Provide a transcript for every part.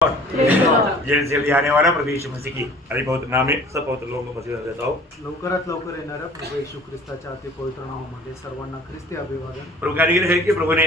जल्दी आने वाला प्रभु यीशु मसीह की अरे बहुत नाम है सब पवित्र लोगों को मसीह देता हूँ। लवकरात लवकर येणाऱ्या प्रभू येशू ख्रिस्ताच्या अति पवित्र नावामध्ये सर्वांना ख्रिस्ती अभिवादन। प्रभु का अनुग्रह है कि प्रभु ने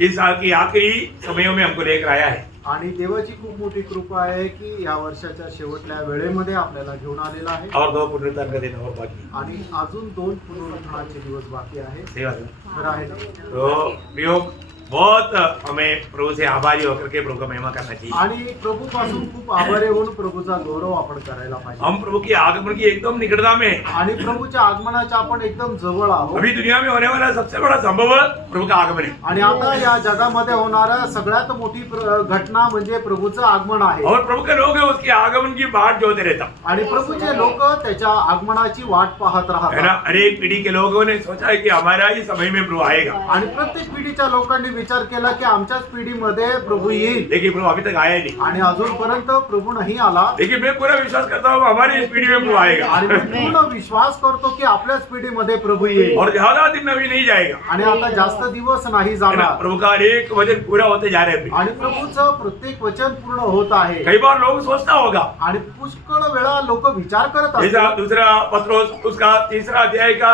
इस साल की आखिरी समयों में हमको लेकर आया है आणि देवाची खूप मोठी कृपा आहे की या वर्षाच्या शेवटल्या वेळेमध्ये आपल्याला घेऊन आलेला आहे और दो पुनरुत्थान का दिन और बाकी आणि अजून 2 पुनरुत्थानाचे दिवस बाकी आहे सही बात है। राहिलं। तो प्रयोग बहुत हमें प्रभु से आभारी होकर के प्रभु का महिमा करना चाहिए। आणि प्रभू पासून खूप आभारी होऊन प्रभूचा गौरव आपण करायला पाहिजे। हम प्रभु की आगमन की एकदम निकटता में हैं। आणि प्रभूच्या आगमनाच्या आपण एकदम जवळ आहोत। अभी दुनिया में होने वाला सबसे बड़ा संभव प्रभु का आगमन है आणि आता या जगामध्ये होणारा सगळ्यात मोठी घटना म्हणजे प्रभूचं आगमन आहे। और प्रभु के लोग उसके आगमन की बाट जोते रहता आणि प्रभूचे लोक त्याच्या आगमनाची वाट पाहत है ना। राहतात। हर एक पीढ़ी के लोगों ने सोचा है कि हमारा ही समय में प्रभु आएगा, आणि प्रत्येक पिढीच्या लोकांनी विचार केला की आमच्याच पिढीमध्ये प्रभू येईल, लेकिन प्रभु अभी तक आया ही नहीं। आणि अजूनपर्यंत प्रभू नाही आला। लेकिन मैं पूरा विश्वास करता हूँ हमारी इस पीढ़ी में प्रभु आणि आएगा मी पूर्ण विश्वास करतो की आपल्याच पिढीमध्ये प्रभू येईल, और ज्यादा दिन अभी नहीं जाएगा। आणि आता जास्त दिवस नाही है ना। जाणार। प्रभु का एक वचन पूरा होते जा रहे हैं। आणि प्रभूचं प्रत्येक वचन पूर्ण होत आहे। कई बार लोग सोचता होगा आणि पुष्कळ वेळा लोक विचार करत जैसा असतात। दूसरा पत्रोस उसका तीसरा अध्याय का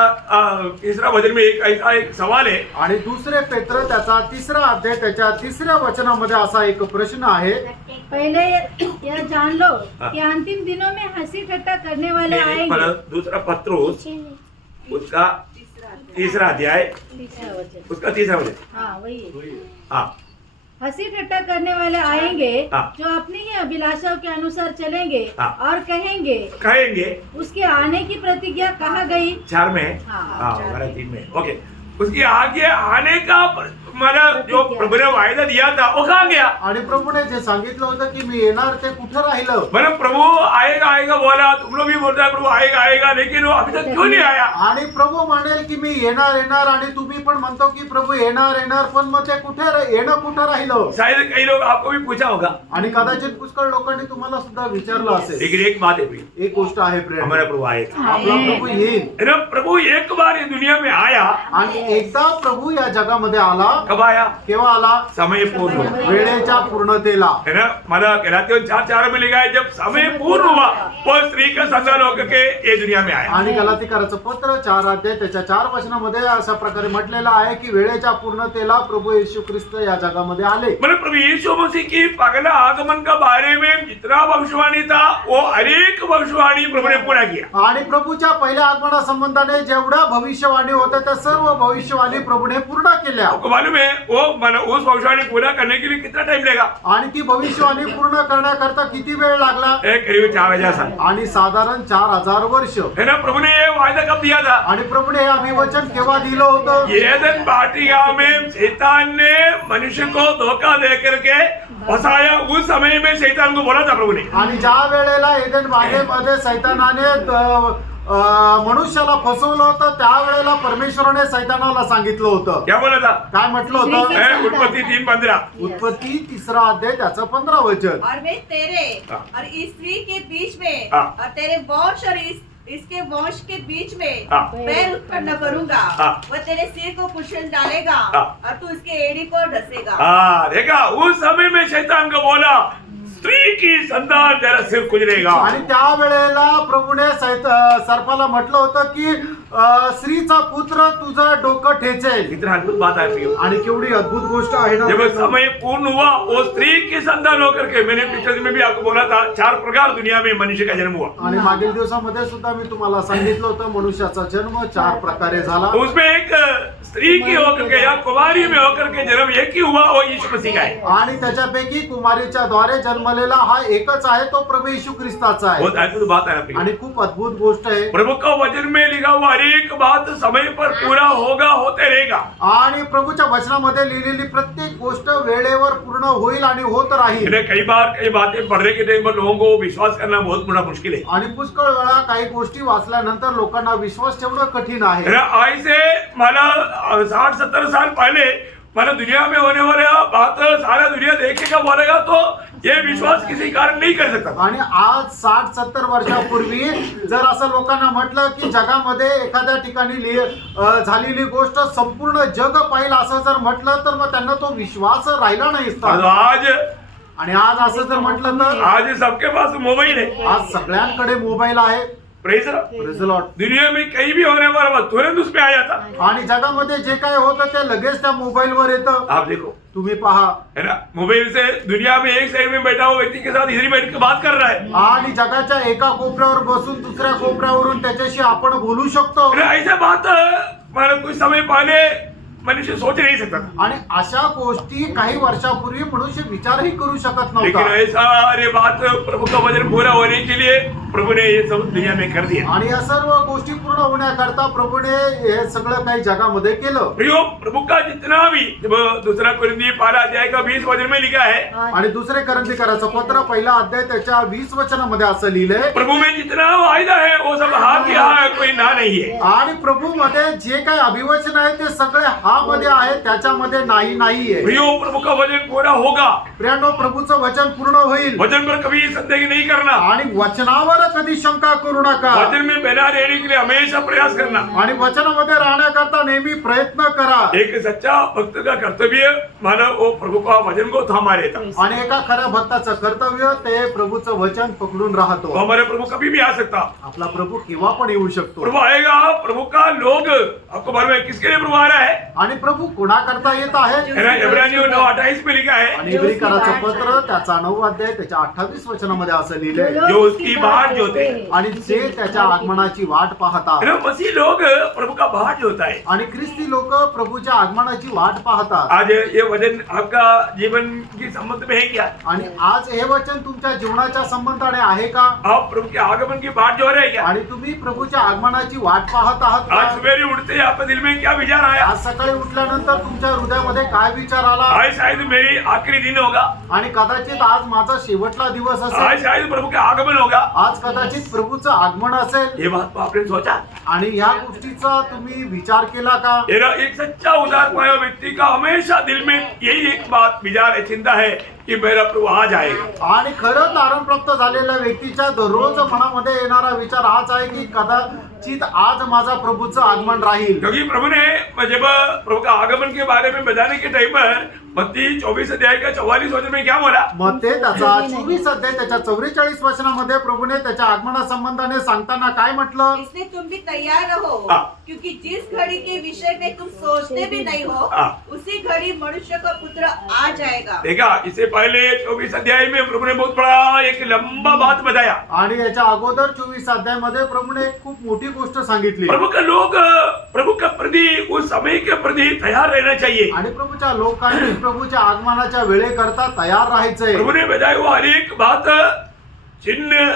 तीसरा वचन में एक ऐसा एक सवाल है। आणि दुसरे पेत्र त्याचा 3रा अध्याय त्याच्या 3ऱ्या वचनामध्ये असा एक प्रश्न आहे। पहले यह जान लो कि अंतिम दिनों में हंसी ठट्टा करने वाले आएंगे। दूसरा पत्रोस उसका तीसरा अध्याय तीसरा वचन, उसका तीसरा वचन। हाँ वही। हाँ हंसी ठट्टा करने वाले आएंगे हाँ। जो अपनी ही अभिलाषाओं के अनुसार चलेंगे हाँ। और कहेंगे कहेंगे उसके आने की प्रतिज्ञा कहाँ गई। 4 में है। हाँ, हाँ 4 हमारा 3 में ओके। उसके आगे आने का मतलब जो प्रभु ने वायदा दिया था वो कहाँ गया। आणि प्रभूने जे सांगितलं होतं की मी येणार ते कुठे राहिलं। मतलब प्रभु आएगा आएगा बोला, तुम लोग भी बोलता है प्रभु आएगा आएगा, लेकिन वो अभी तक क्यों नहीं आया। आणि प्रभू म्हणेल की मी येणार येणार, आणि तुम्ही पण म्हणतो की प्रभू येणार येणार, पण मग ते येणं कुठं राहिलं। शायद कई लोग आपको भी पूछा होगा, आणि कदाचित पुष्कळ लोकांनी तुम्हाला सुद्धा विचारलं असेल। लेकिन एक बात है प्रिय, एक गोष्ट आहे प्रेम, हमारा प्रभु आएगा। आपला प्रभू येईल। है ना। प्रभु एक बार इस दुनिया में आया। आणि एकदा प्रभू या जगामध्ये आला। कब आया। केव्हा आला। समय पूर्ण हुआ। वेळेच्या पूर्णतेला। है ना। मला गलातियों 4:4 में लिखा है जब समय पूर्ण हुआ वो स्त्री का संतान होकर के ये दुनिया में आया। आणि गलातीकराचं पत्र 4 अध्याय त्याच्या 4 वचनामध्ये अशा प्रकारे म्हटलेलं आहे की वेळेच्या पूर्णतेला प्रभू येशू ख्रिस्त या जगामध्ये आले। मतलब प्रभु यीशु मसीह की पगला आगमन का बारे में जितना भविष्यवाणी था वो हर एक भविष्यवाणी प्रभु ने पूरा किया। आणि प्रभूच्या पहिल्या आगमना संबंधाने जेवढ्या भविष्यवाणी होत्या त्या सर्व भविष्यवाणी प्रभूने पूर्ण केल्या। आपको मालूम है वो उस भविष्यवाणी पूरा करने के लिए कितना टाइम लेगा। आणि ती भविष्यवाणी पूर्ण करण्याकरता किती वेळ लागला। करीब 4000 साल। आणि साधारण 4000 वर्ष। है ना। प्रभु ने ये वायदा कब दिया था। आणि प्रभूने हे अभिवचन केव्हा दिलं होतं। एदन वाटिका में शैतान ने मनुष्य को धोखा दे करके फसाया, उस समय में शैतान को बोला था प्रभु ने। आणि ज्या वेळेला एदेन बागेमध्ये सैतानाने मनुष्याला फसवलं होतं त्यावेळेला परमेश्वराने सैतानाला सांगितलं होतं। क्या बोला था। काय म्हटलं होतं। उत्पत्ति 3:15। उत्पत्ति 3रा अध्याय त्याचं 15 वचन। और मैं तेरे और इस स्त्री के बीच में हाँ। और तेरे वंश और इसके वंश के बीच में हाँ। पैर उत्पन्न करूंगा। हाँ। वह तेरे सिर को कुचल डालेगा हाँ। और तू इसके एड़ी को डसेगा। हाँ देखा, उस समय में शैतान को बोला स्त्री की संतान तेरा सिर कुचलेगा। आणि त्या वेळेला प्रभूने सर्पाला म्हटलं होतं की स्त्रीचा पुत्र तुझं डोकं ठेचेल। कितना अद्भुत बात है प्रियो। आणि केवढी अद्भुत गोष्ट आहे ना। जब समय पूर्ण हुआ वो स्त्री की संतान होकर के, मैंने पिछले में भी आपको बोला था 4 प्रकार दुनिया में मनुष्य का जन्म हुआ। आणि मागील दिवसामध्ये सुद्धा मी तुम्हाला सांगितलं होतं मनुष्याचा जन्म 4 प्रकारे झाला। उसमें एक स्त्री की होकर के या कुमारी में होकर के जन्म एक ही हुआ, वो यीशु मसीह का है। आणि त्याच्यापैकी कुमारीच्या द्वारे जन्मलेला हा एकच आहे, तो प्रभू येशू ख्रिस्ताचा आहे। बहुत अद्भुत बात है प्रियो। आणि खूप अद्भुत गोष्ट आहे। प्रभु का वचन में लिखा हुआ हर एक बात समय पर पूरा होगा, होते रहेगा। आणि प्रभूच्या वचनामध्ये लिहिलेली प्रत्येक गोष्ट वेळेवर पूर्ण होईल आणि होत राहील। कई बार कई बातें पढ़ने के टाइम पर लोगों को विश्वास करना बहुत बड़ा मुश्किल है। आणि पुष्कळ वेळा काही गोष्टी वाचल्यानंतर लोकांना विश्वास ठेवणं कठीण आहे। आज से मला 60-70 साल पहले माना दुनिया में होने वाला बात सारा दुनिया देखेगा बोलेगा तो ये विश्वास किसी कारण नहीं कर सकता। आणि आज 60-70 वर्षापूर्वी जर असं लोकांना म्हटलं की जगामध्ये एखाद्या ठिकाणी झालेली गोष्ट संपूर्ण जग पाहिल असं जर म्हटलं तर मग त्यांना तो विश्वास राहिला नाही। आज आणि आज असं जर म्हटलं तर आज सबके पास मोबाइल है। आज सगळ्यांकडे मोबाईल आहे. Praise Lord. Praise the Lord. दुनिया में कहीं भी होने वाला तुरंत उसमें आ जाता। आणि जगामध्ये जे काय होतं ते लगेच त्या मोबाईलवर येतं. आप देखो तुम्ही पहा. है ना, मोबाइल से दुनिया में एक साइड में बैठा हुआ व्यक्ति के साथ इधर बैठ के बात कर रहा है। आणि जगाच्या एका कोपऱ्यावर बसून दुसऱ्या कोपऱ्यावरून त्याच्याशी आपण बोलू शकतो. है ना, ऐसा बात मतलब कुछ समय पहले मनुष्य सोच नहीं सकता था। आणि अशा गोष्टी काही वर्षापूर्वी मनुष्य विचारही करू शकत लेकिन नव्हता. ऐसा अरे बात प्रभु का वचन पूरा होने के लिए प्रभु ने ये सब दुनिया में कर दिया। आणि या सर्व गोष्टी पूर्ण होण्याकरता प्रभूने हे सगळं काही जगामध्ये केलं. प्रियो, प्रभु का जितना भी जब दूसरा कुरिन्थी 12 अध्याय का 20 वचन में लिखा है, आणि दुसरे करंथीकराचं पत्र पहिला अध्याय त्याच्या 20 वचनामध्ये असं लिहिलंय. प्रभु में जितना वायदा है वो सब हाँ की हाँ है, कोई ना नहीं है। आणि प्रभू मध्ये जे काही अभिवचन आहे ते सगळे हा मध्ये आहे, त्याच्यामध्ये नाही नाहीये. प्रियो, प्रभु का वचन पूरा होगा। प्रियानो, प्रभूचं वचन पूर्ण होईल. वचन पर कभी संदेह नहीं करना। आणि वचनावर कधी शंका करू नका. वचन में बना रहने के लिए हमेशा प्रयास करना। आणि वचनामध्ये राहण्याकरता नेहमी प्रयत्न करा. एक सच्चा भक्त का कर्तव्य मानव वो प्रभु का वचन को थामा रहता। आणि एका खऱ्या भक्ताचं कर्तव्य ते प्रभूचं वचन पकडून तो राहतो. हमारे प्रभु कभी भी आ सकता। आपला प्रभू केव्हा पण येऊ शकतो. प्रभु आएगा, प्रभु का लोग आपको मालूम है किसके लिए प्रभु आ रहा है? आणि प्रभू कोणाकरता येत आहे. है ना, इब्रानियों 9:28 में लिखा है, आणि इब्रियकाराचं पत्र त्याचा 9 अध्याय त्याच्या 28 वचनामध्ये असं लिहिलंय. जो उसकी बाट जोते। आणि जे त्याच्या आगमनाची वाट पाहतात. है ना, मसीह लोग प्रभु का बाट जोता है। आणि ख्रिस्ती लोक प्रभूच्या आगमनाची वाट पाहतात. आज ये वचन आपका जीवन की संबंध में है क्या? आणि आज हे वचन तुमच्या जीवनाच्या संबंधाने आहे का? आप प्रभु के आगमन की बाट जो रहे हैं क्या? आणि तुम्ही प्रभूच्या आगमनाची वाट पाहत आहात आज का? सवेरे उठते ही आपके दिल में क्या विचार आया? आज सकाळी उठल्यानंतर तुमच्या हृदयामध्ये काय विचार आला? आज शायद मेरी आखिरी दिन होगा। आणि कदाचित आज माझा शेवटला दिवस आज असेल. शायद प्रभु का आगमन होगा। आज कदाचित प्रभूचं आगमन असेल. ये बात को आपने सोचा? आणि ह्या गोष्टीचा तुम्ही विचार केला का? मेरा एक सच्चा उदार पाया व्यक्ति का हमेशा दिल में यही एक बात विचार है, चिंता है कि मेरा प्रभु आ जाएगा। आणि खरं तारण प्राप्त झालेल्या व्यक्तीच्या दररोज मनामध्ये येणारा विचार हाच आहे की कदाचित आज माझा प्रभूचं आगमन राहील. क्योंकि प्रभु ने जब प्रभु का आगमन के बारे में बताने के टाइम पर मत्ती 24 अध्याय का 44 वचन में क्या बोला? मग ते त्याचा 24 अध्याय त्याच्या 44 वचनामध्ये प्रभूने त्याच्या आगमनासंबंधाने सांगताना काय म्हटलं? इसलिए तुम भी तैयार रहो, हाँ। क्योंकि जिस घड़ी के विषय में तुम सोचते भी नहीं हो, हाँ। उसी घड़ी मनुष्य का पुत्र आ जाएगा। देखा, इससे पहले 24 अध्याय में प्रभु ने बहुत बड़ा एक लंबा बात बताया। आणि याच्या अगोदर 24 अध्यायामध्ये प्रभूने एक खूप मोठी गोष्ट सांगितली. प्रभु का लोग प्रभु का प्रति उस समय के प्रति तैयार रहना चाहिए। आणि प्रभूच्या लोकांनी प्रभूच्या आगमनाच्या वेळेकरता तयार राहायचंय. प्रभु ने बताया हुआ हर एक बात चिन्ह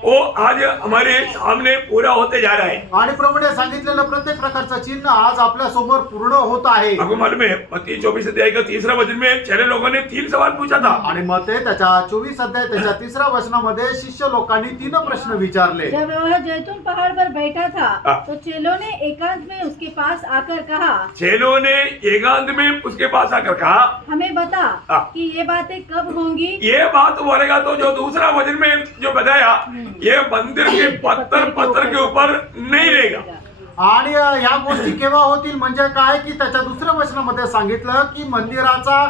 वो आज हमारे सामने पूरा होते जा रहा है। आणि प्रभूने सांगितलेलं प्रत्येक प्रकारचं चिन्ह आज आपल्या समोर पूर्ण होत आहे. आपको मालूम है मत्ती 24 अध्याय का 3रा वचन में चेले लोगों ने 3 सवाल पूछा था। आणि मग ते त्याच्या 24 अध्याय त्याच्या 3ऱ्या वचनामध्ये शिष्य लोकांनी 3 प्रश्न विचारले. जब वह जैतून पहाड़ पर बैठा था हाँ। तो चेलों ने एकांत में उसके पास आकर कहा, चेलों ने एकांत में उसके पास आकर कहा, हमें बता हाँ। कि ये बातें कब होंगी? ये बात बोलेगा तो जो दूसरा वचन में जो बताया, ये मंदिर के पत्थर के ऊपर नहीं रहेगा। आणि ह्या गोष्टी केव्हा होतील म्हणजे काय की त्याच्या दुसऱ्या वचनामध्ये सांगितलं की मंदिराचा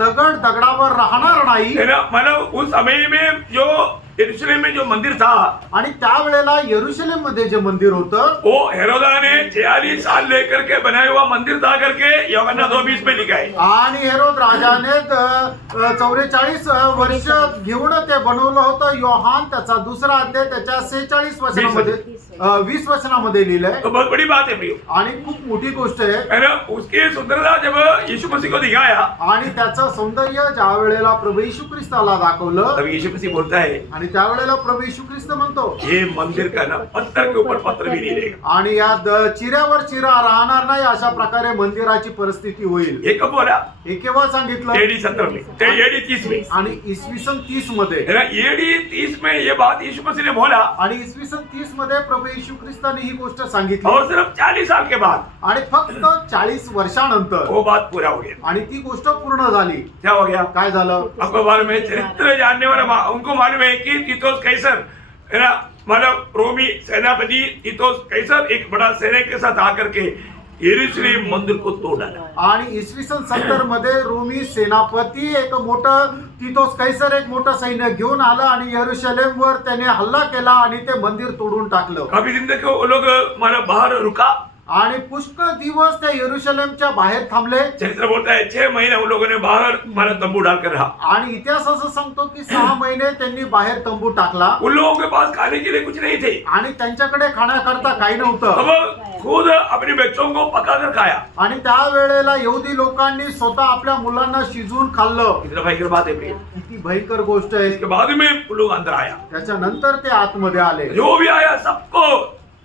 दगड दगडावर राहणार नाही. है ना, मतलब उस समय में जो यरूशलेम में जो मंदिर था, आणि त्यावेळेला यरुशलेम मध्ये जे मंदिर होतं वो हेरोदा ने 46 साल लेकर के बनाया हुआ मंदिर था करके यूहन्ना 2:20 में लिखा है। आणि हेरोद राजाने 44 वर्ष घेऊन ते बनवलं होतं. योहान त्याचा दुसरा अध्याय त्याच्या 46 वचनामध्ये 20 वचनामध्ये लिहिलंय. तो बहुत बड़ी बात है प्रियो। आणि खूप मोठी गोष्ट आहे. है ना, उसकी सुंदरता जब यीशु मसीह को दिखाया, आणि त्याचं सौंदर्य ज्या वेळेला प्रभू येशू ख्रिस्ताला दाखवलं तब यीशु मसीह बोलता है, आणि त्यावेळेला प्रभू येशू ख्रिस्त म्हणतो ये मंदिर का ना पत्थर के ऊपर पत्थर भी नहीं रहेगा। आणि या चिऱ्यावर चिरा राहणार नाही, अशा प्रकारे मंदिराची परिस्थिती होईल. ये कब बोला? हे केव्हा सांगितलं? AD 17 में, AD 30 में। आणि इसवी सन 30 मध्ये. है ना, AD 30 में ये बात यीशु मसीह ने बोला, आणि इसवी सन 30 मध्ये प्रभू येशू ख्रिस्ताने ही गोष्ट सांगितली. और सिर्फ 40 साल के बाद आणि फक्त 40 वर्षानंतर वो बात पूरा हो गया। आणि ती गोष्ट पूर्ण झाली. क्या हो गया? काय झालं? आपको मालूम है, चरित्र जानने वाला उनको मालूम है कि तीतुस कैसर, है ना, मतलब रोमी सेनापति तीतुस कैसर एक बड़ा सैनिक के साथ आकर के यरूशलेम मंदिर को तोड़ डाला। आणि इसवी सन 70 मध्ये रोमी सेनापती एक मोठं तितोस कैसर एक मोठं सैन्य घेऊन आलं आणि यरूशलेमवर त्याने हल्ला केला आणि ते मंदिर तोडून टाकलं. काफी दिन तक वो लोग माना बाहर रुका। आणि पुष्कळ दिवस त्या यरूशलेमच्या बाहेर थांबले. चरित्र बोलता है 6 महीने उन लोगों ने बाहर माना तंबू डालकर रहा। आणि इतिहास असं सांगतो की 6 महिने त्यांनी बाहेर तंबू टाकला उन लोगों के पास खाने के लिए कुछ नहीं थे। आणि त्यांच्याकडे खाण्याकरता काही नव्हतं. अब खुद अपने बच्चों को पकाकर खाया। आणि त्या वेळेला यहुदी लोकांनी स्वतः आपल्या मुलांना शिजवून खाल्लं. कितना भयंकर बात है प्रिय। किती भयंकर गोष्ट आहे. इसके बाद में वो लोग अंदर आया। त्याच्यानंतर ते आतमध्ये आले. जो भी आया सबको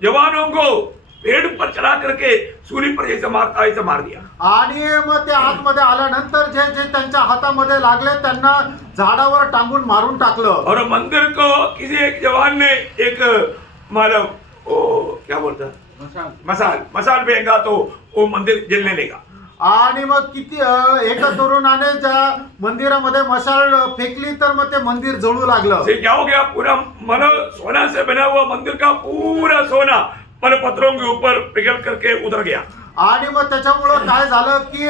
जवानों को पेड़ पर चढ़ा करके सूली पर जैसे मारता ऐसे मार दिया। आणि मग ते आतमध्ये आल्यानंतर जे जे त्यांच्या हातामध्ये लागले त्यांना झाडावर टांगून मारून टाकलं. और मंदिर को किसी एक जवान ने एक मालूम ओ क्या बोलता मसाल फेंका तो वो मंदिर जलने लगा। आणि मग किती एका तरुणाने ज्या मंदिरामध्ये मशाल फेकली तर मग ते मंदिर जळू लागलं. से क्या हो गया पूरा मानो सोना से बना हुआ मंदिर का पूरा सोना मानो पत्थरों के ऊपर पिघल करके उतर गया। आणि मग त्याच्यामुळं काय झालं की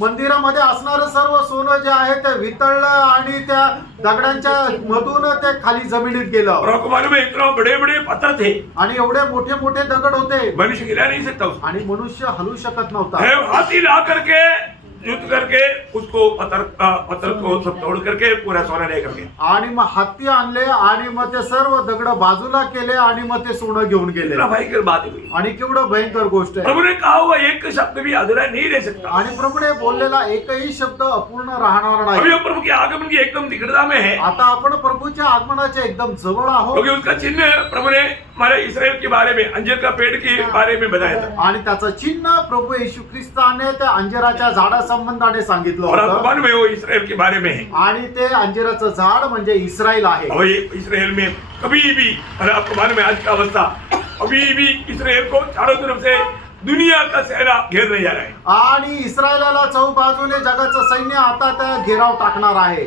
मंदिरामध्ये असणारं सर्व सोनं जे आहे ते वितळलं आणि त्या दगडांच्या मधून ते खाली जमिनीत गेलं. और आपको मालूम है इतना बड़े बड़े पत्थर थे आणि एवढे मोठे मोठे दगड होते मनुष्य गिरा नहीं सकता उसको। आणि मनुष्य हलू शकत नव्हता. है हाथी ला करके युद्ध करके उसको पत्थर को सब तोड़ करके पूरा सोना लेकर गया। आणि मग हत्ती आणले आणि मग ते सर्व दगड बाजूला केले आणि मग ते सोनं घेऊन गेले. इतना भयंकर बात है भाई। आणि केवढं भयंकर गोष्ट आहे. प्रभु ने कहा हुआ एक शब्द भी अधूरा नहीं रह सकता। आणि प्रभूने बोललेला एकही शब्द अपूर्ण राहणार अभी नाही. हम प्रभु के आगमन की एकदम निकटता में है आता आपण प्रभूच्या आगमनाच्या एकदम जवळ आहोत. क्योंकि उसका चिन्ह प्रभु ने हमारे इसराइल के बारे में अंजीर का पेड़ के बारे में बताया था। आणि त्याचं चिन्ह प्रभू येशू ख्रिस्ताने त्या अंजिराच्या झाडासंबंधाने सांगितलं और होतं. आगमन में वो इसराइल के बारे में है। आणि ते अंजिराचं झाड म्हणजे इस्रायल आहे. और ये इसराइल में कभी भी और आपको मालूम है आज का अवस्था अभी भी इसराइल को चारों तरफ से दुनिया का सेना घेरने जा रहा है। आणि इस्रायलाला चौबाजूने जगाचं सैन्य आता त्या घेराव टाकणार आहे.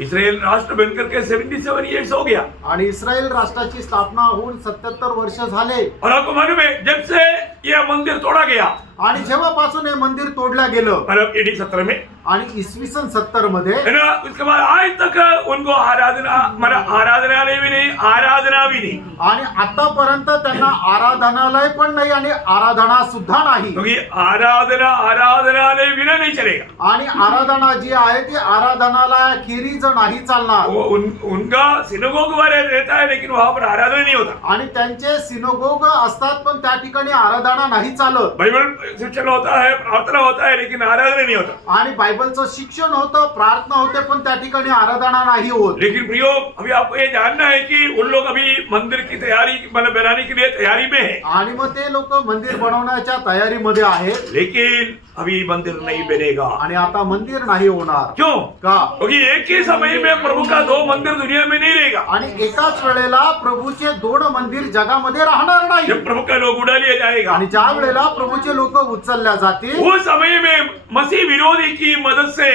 इसराइल राष्ट्र बनकर के 77 ईयर्स हो गया। आणि इस्रायल राष्ट्राची स्थापना होऊन 77 वर्ष झाले. और आपको मालूम है जब से यह मंदिर तोड़ा गया आणि जेव्हापासून हे मंदिर तोडलं गेलं मतलब AD 17 में आणि इसवी सन 70 मध्ये है ना उसके बाद आज तक उनको आराधनालय भी नहीं आराधना भी नहीं। आणि आतापर्यंत त्यांना आराधनालय पण नाही आणि आराधना सुद्धा नाही. क्योंकि आराधनालय बिना नहीं चलेगा। आणि आराधना जी आहे ती आराधनालयाखेरीज नाही चालणार. वो उनका सिनोगोग वाले रहता है लेकिन वहां पर आराधना नहीं होता। आणि त्यांचे सिनोगोग असतात पण त्या ठिकाणी आराधना नाही चालत. बाइबल शिक्षण होता है प्रार्थना होता है लेकिन आराधना नहीं होता। आणि बायबलचं शिक्षण होतं प्रार्थना होते पण त्या ठिकाणी आराधना नाही होत. लेकिन प्रियो अभी आपको ये जानना है कि उन लोग अभी मंदिर की तैयारी बनाने के लिए तैयारी में है। आणि मग ते लोक मंदिर बनवण्याच्या तयारीमध्ये आहेत. लेकिन अभी मंदिर नहीं बनेगा। आणि आता मंदिर नाही होणार. क्यों? का? क्योंकि एक ही समय में प्रभु का 2 मंदिर दुनिया में नहीं रहेगा। आणि एकाच वेळेला प्रभूचे 2 मंदिर जगामध्ये राहणार नाही. जब प्रभु का लोग उड़ा लिया जाएगा आणि ज्या वेळेला प्रभूचे लोक उचलल्या जातील उस समय में मसीह विरोधी की मदद से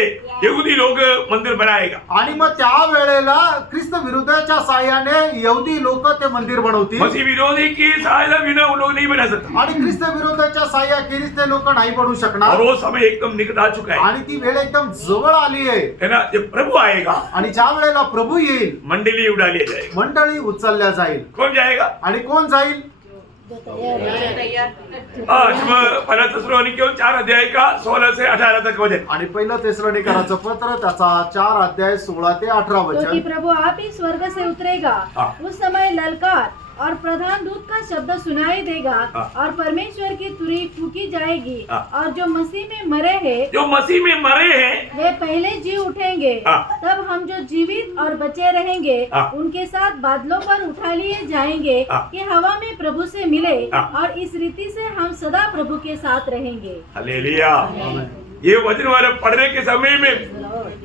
यहूदी लोग मंदिर बनाएगा। आणि मग त्या वेळेला ख्रिस्त विरोधाच्या साहाय्याने यहुदी लोक ते मंदिर बनवतील. मसीह विरोधी की सहायता बिना वो लोग नहीं बना सकते। आणि ख्रिस्त विरोधाच्या साहाय्याखेरीज ते लोक नाही बनू शकणार. और वो समय एकदम निकट आ चुका है। आणि ती वेळ एकदम जवळ आली आहे. है ना जब प्रभु आएगा आणि ज्या वेळेला प्रभू येईल मंडली उड़ा लिया जाएगा। मंडळी उचलल्या जाईल. कौन जाएगा? आणि कोण जाईल? तैयार पहिला तेसलोनिकैयों 4 अध्याय का 16 से 18 तक वचन। आणि पहिलं तेसलोनिकराचं पत्र त्याचा 4 अध्याय 16 ते 18 क्योंकि वचन. प्रभु आप ही स्वर्ग से उतरेगा। हाँ। उस समय ललकार और प्रधान दूत का शब्द सुनाई देगा हाँ। और परमेश्वर की तुरही फूकी जाएगी हाँ। और जो मसीह में मरे हैं जो मसीह में मरे हैं वे पहले जी उठेंगे। हाँ। तब हम जो जीवित और बचे रहेंगे हाँ। उनके साथ बादलों पर उठा लिए जाएंगे हाँ। कि हवा में प्रभु से मिले हाँ। और इस रीति से हम सदा प्रभु के साथ रहेंगे। हालेलुया। ये वचन हमारे पढ़ने के समय में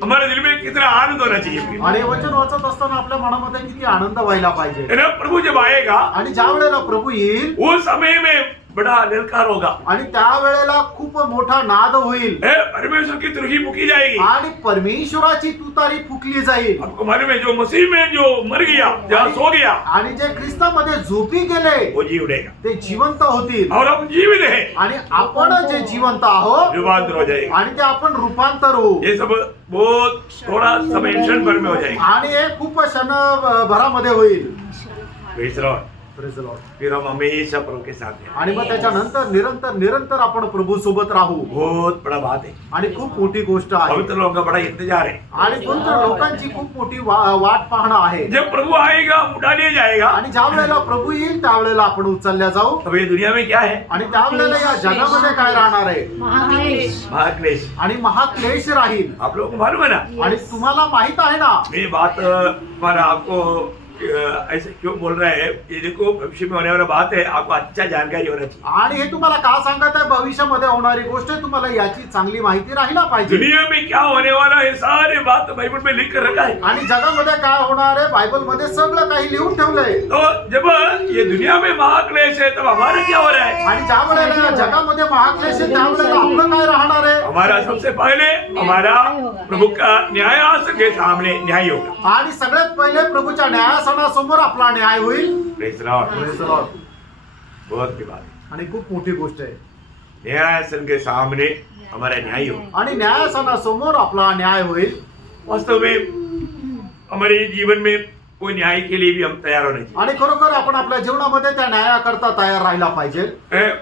हमारे दिल में कितना आनंद होना चाहिए। आणि हे वचन वाचत असताना आपल्या मनामध्ये किती आनंद व्हायला पाहिजे. है ना प्रभु जब आएगा आणि ज्या वेळेला प्रभू येईल उस समय में बड़ा ललकार होगा। आणि त्यावेळेला खूप मोठा नाद होईल ए, परमेश्वर की तुरही फूकी जाएगी। आणि परमेश्वराची तुतारी फुकली जाईल आपको मालूम है जो मसीह में जो मर गया, जहाँ सो गया, आणि जे ख्रिस्तामध्ये झोपी गेले वो जी उठेगा ते जिवंत होतील और हम जीवित है आणि आपण जे जिवंत आहोत रूपांतर हो जाएगा। आणि ते आपण रूपांतर होऊ ये सब बहुत थोड़ा समय क्षण भर में हो जाएगा। आणि हे खूप क्षण भरामध्ये होईल Praise the Lord। Praise the Lord. फिर हम हमेशा प्रभु के साथ हैं। आणि मग त्याच्यानंतर निरंतर आपण प्रभू सोबत राहू बहुत बड़ा बात है। आणि खूप मोठी गोष्ट आहे पवित्र लोगों का बड़ा इंतजार है। आणि पवित्र लोकांची खूप मोठी वाट पाहणं आहे जब प्रभु आएगा उठा लिया जाएगा। आणि ज्या वेळेला प्रभू येईल त्यावेळेला आपण उचलल्या जाऊ अब ये दुनिया में क्या है? आणि त्यावेळेला या जगामध्ये काय राहणार आहे महाक्लेश महाक्लेश। आणि महाक्लेश राहील आप लोगों को मालूम है ना? आणि तुम्हाला माहित आहे ना ये बात पर आपको ऐसे क्यों बोल रहे हैं? ये देखो भविष्य में होने वाला बात है, आपको अच्छा जानकारी होना चाहिए। आणि हे तुम्हाला का सांगत आहे भविष्यामध्ये होणारी गोष्ट आहे, तुम्हाला याची चांगली माहिती राहिला पाहिजे दुनिया में क्या होने वाला है सारी बात बाइबल में लिख कर रखा है। आणि जगामध्ये काय होणार आहे बायबल मध्ये सगळं काही लिहून ठेवलंय तो जब ये दुनिया में महाक्लेश है तब हमारा क्या हो रहा है? आणि ज्या वेळेला या जगामध्ये महाक्लेश आहे त्यावेळेला आपलं काय राहणार आहे हमारा सबसे पहले हमारा प्रभु का न्यायासन के सामने न्याय होगा। आणि सगळ्यात पहिले प्रभूच्या न्यायासनासमोर आपला न्याय होईल Praise the Lord। Praise the Lord. बहुत की बात है। आणि खूप मोठी गोष्ट आहे न्यायासन के सामने हमारा न्याय होगा। आणि न्यायासनासमोर आपला न्याय होईल वास्तव में हमारे जीवन में कोई न्याय के लिए भी हम तैयार होने चाहिए। आणि खरोखर आपण आपल्या जीवनामध्ये त्या न्यायाकरता तयार राहिला पाहिजे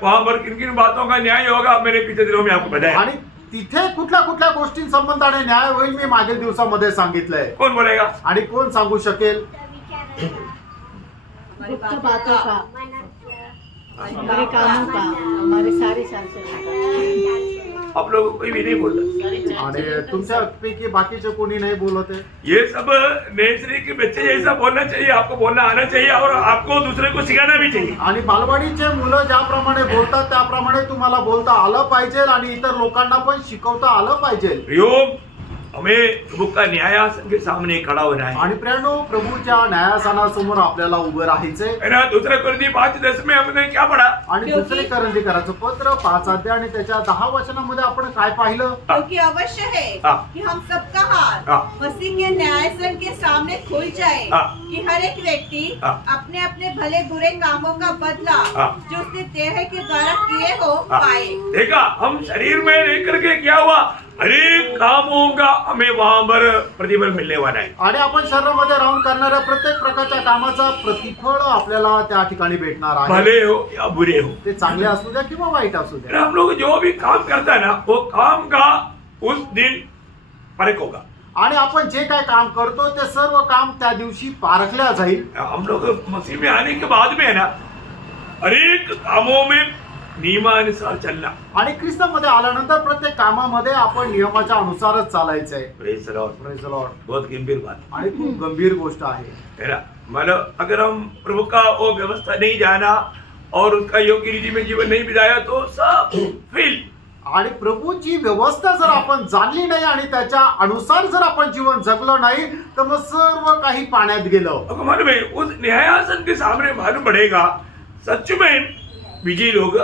वहां पर किन किन बातों का न्याय होगा मैंने पिछले दिनों में आपको बताया। आणि तिथे कुठल्या गोष्टींसंबंधाने न्याय होईल मी मागील दिवसामध्ये सांगितलंय कौन बोलेगा? आणि कोण सांगू शकेल गुप्त बातों का, हमारे कामों का, हमारे सारे सांस्कृतिक आप लोग कोई भी नहीं बोलता। आणि तुमच्यापैकी बाकीचे कोणी नाही बोलत आहे ये सब नर्सरी के बच्चे जैसा बोलना चाहिए, आपको बोलना आना चाहिए और आपको दूसरे को सिखाना भी चाहिए। आणि बालवाडीचे मुलं ज्याप्रमाणे बोलतात त्याप्रमाणे तुम्हाला बोलता आलं पाहिजे आणि इतर लोकांना पण शिकवता आलं पाहिजे योग हमें प्रभु का न्यायासन के सामने खड़ा होना है। आणि प्रियानो प्रभूच्या न्यायासनासमोर आपल्याला उभं राहायचंय है ना? दूसरा कुरिन्थी 5:10 में हमने क्या पढ़ा? आणि दुसरे करंदीकराचं पत्र 5 अध्याय आणि त्याच्या 10 वचनामध्ये आपण काय पाहिलं क्योंकि अवश्य है हाँ। कि हम सबका हाथ हाँ। मसीह के न्यायासन के सामने खुल जाए हाँ। कि हर एक व्यक्ति हाँ। अपने अपने भले बुरे कामों का बदला हाँ। जो उसने देह के द्वारा किए हो हाँ। पाए। देखा हम शरीर में रह करके क्या हुआ? अनेक कामों का हमें वहां पर प्रतिफल मिलने वाला है। आणि आपण शरीरामध्ये राहून करणाऱ्या प्रत्येक प्रकारच्या कामाचा प्रतिफळ आपल्याला त्या ठिकाणी भेटणार आहे भले हो या बुरे हो, ते चांगले असू द्या किंवा वाईट असू है द्या ना? हम लोग जो भी काम करता है ना वो काम का उस दिन परख होगा। आणि आपण जे काय काम करतो ते सर्व काम त्या दिवशी पारखल्या जाईल हम लोग मसीह में आने के बाद में है ना अनेक कामों में नियमानुसार चलना। आणि ख्रिस्तामध्ये आल्यानंतर प्रत्येक कामामध्ये आपण नियमाच्या अनुसारच चालायचंय Praise the Lord। Praise the Lord. बहुत गंभीर बात आणि खूप गंभीर गोष्ट आहे है ना? मतलब अगर हम प्रभु का वो व्यवस्था नहीं जाना और उसका योग्य रीति में जीवन नहीं बिताया तो सब फेल। आणि प्रभूची व्यवस्था जर आपण जाणली नाही आणि त्याच्या अनुसार जर आपण जीवन जगलं नाही तर मग सर्व काही पाण्यात गेलं आपको मालूम है उस न्यायासन के सामने मालूम पड़ेगा सच में विजयी लोग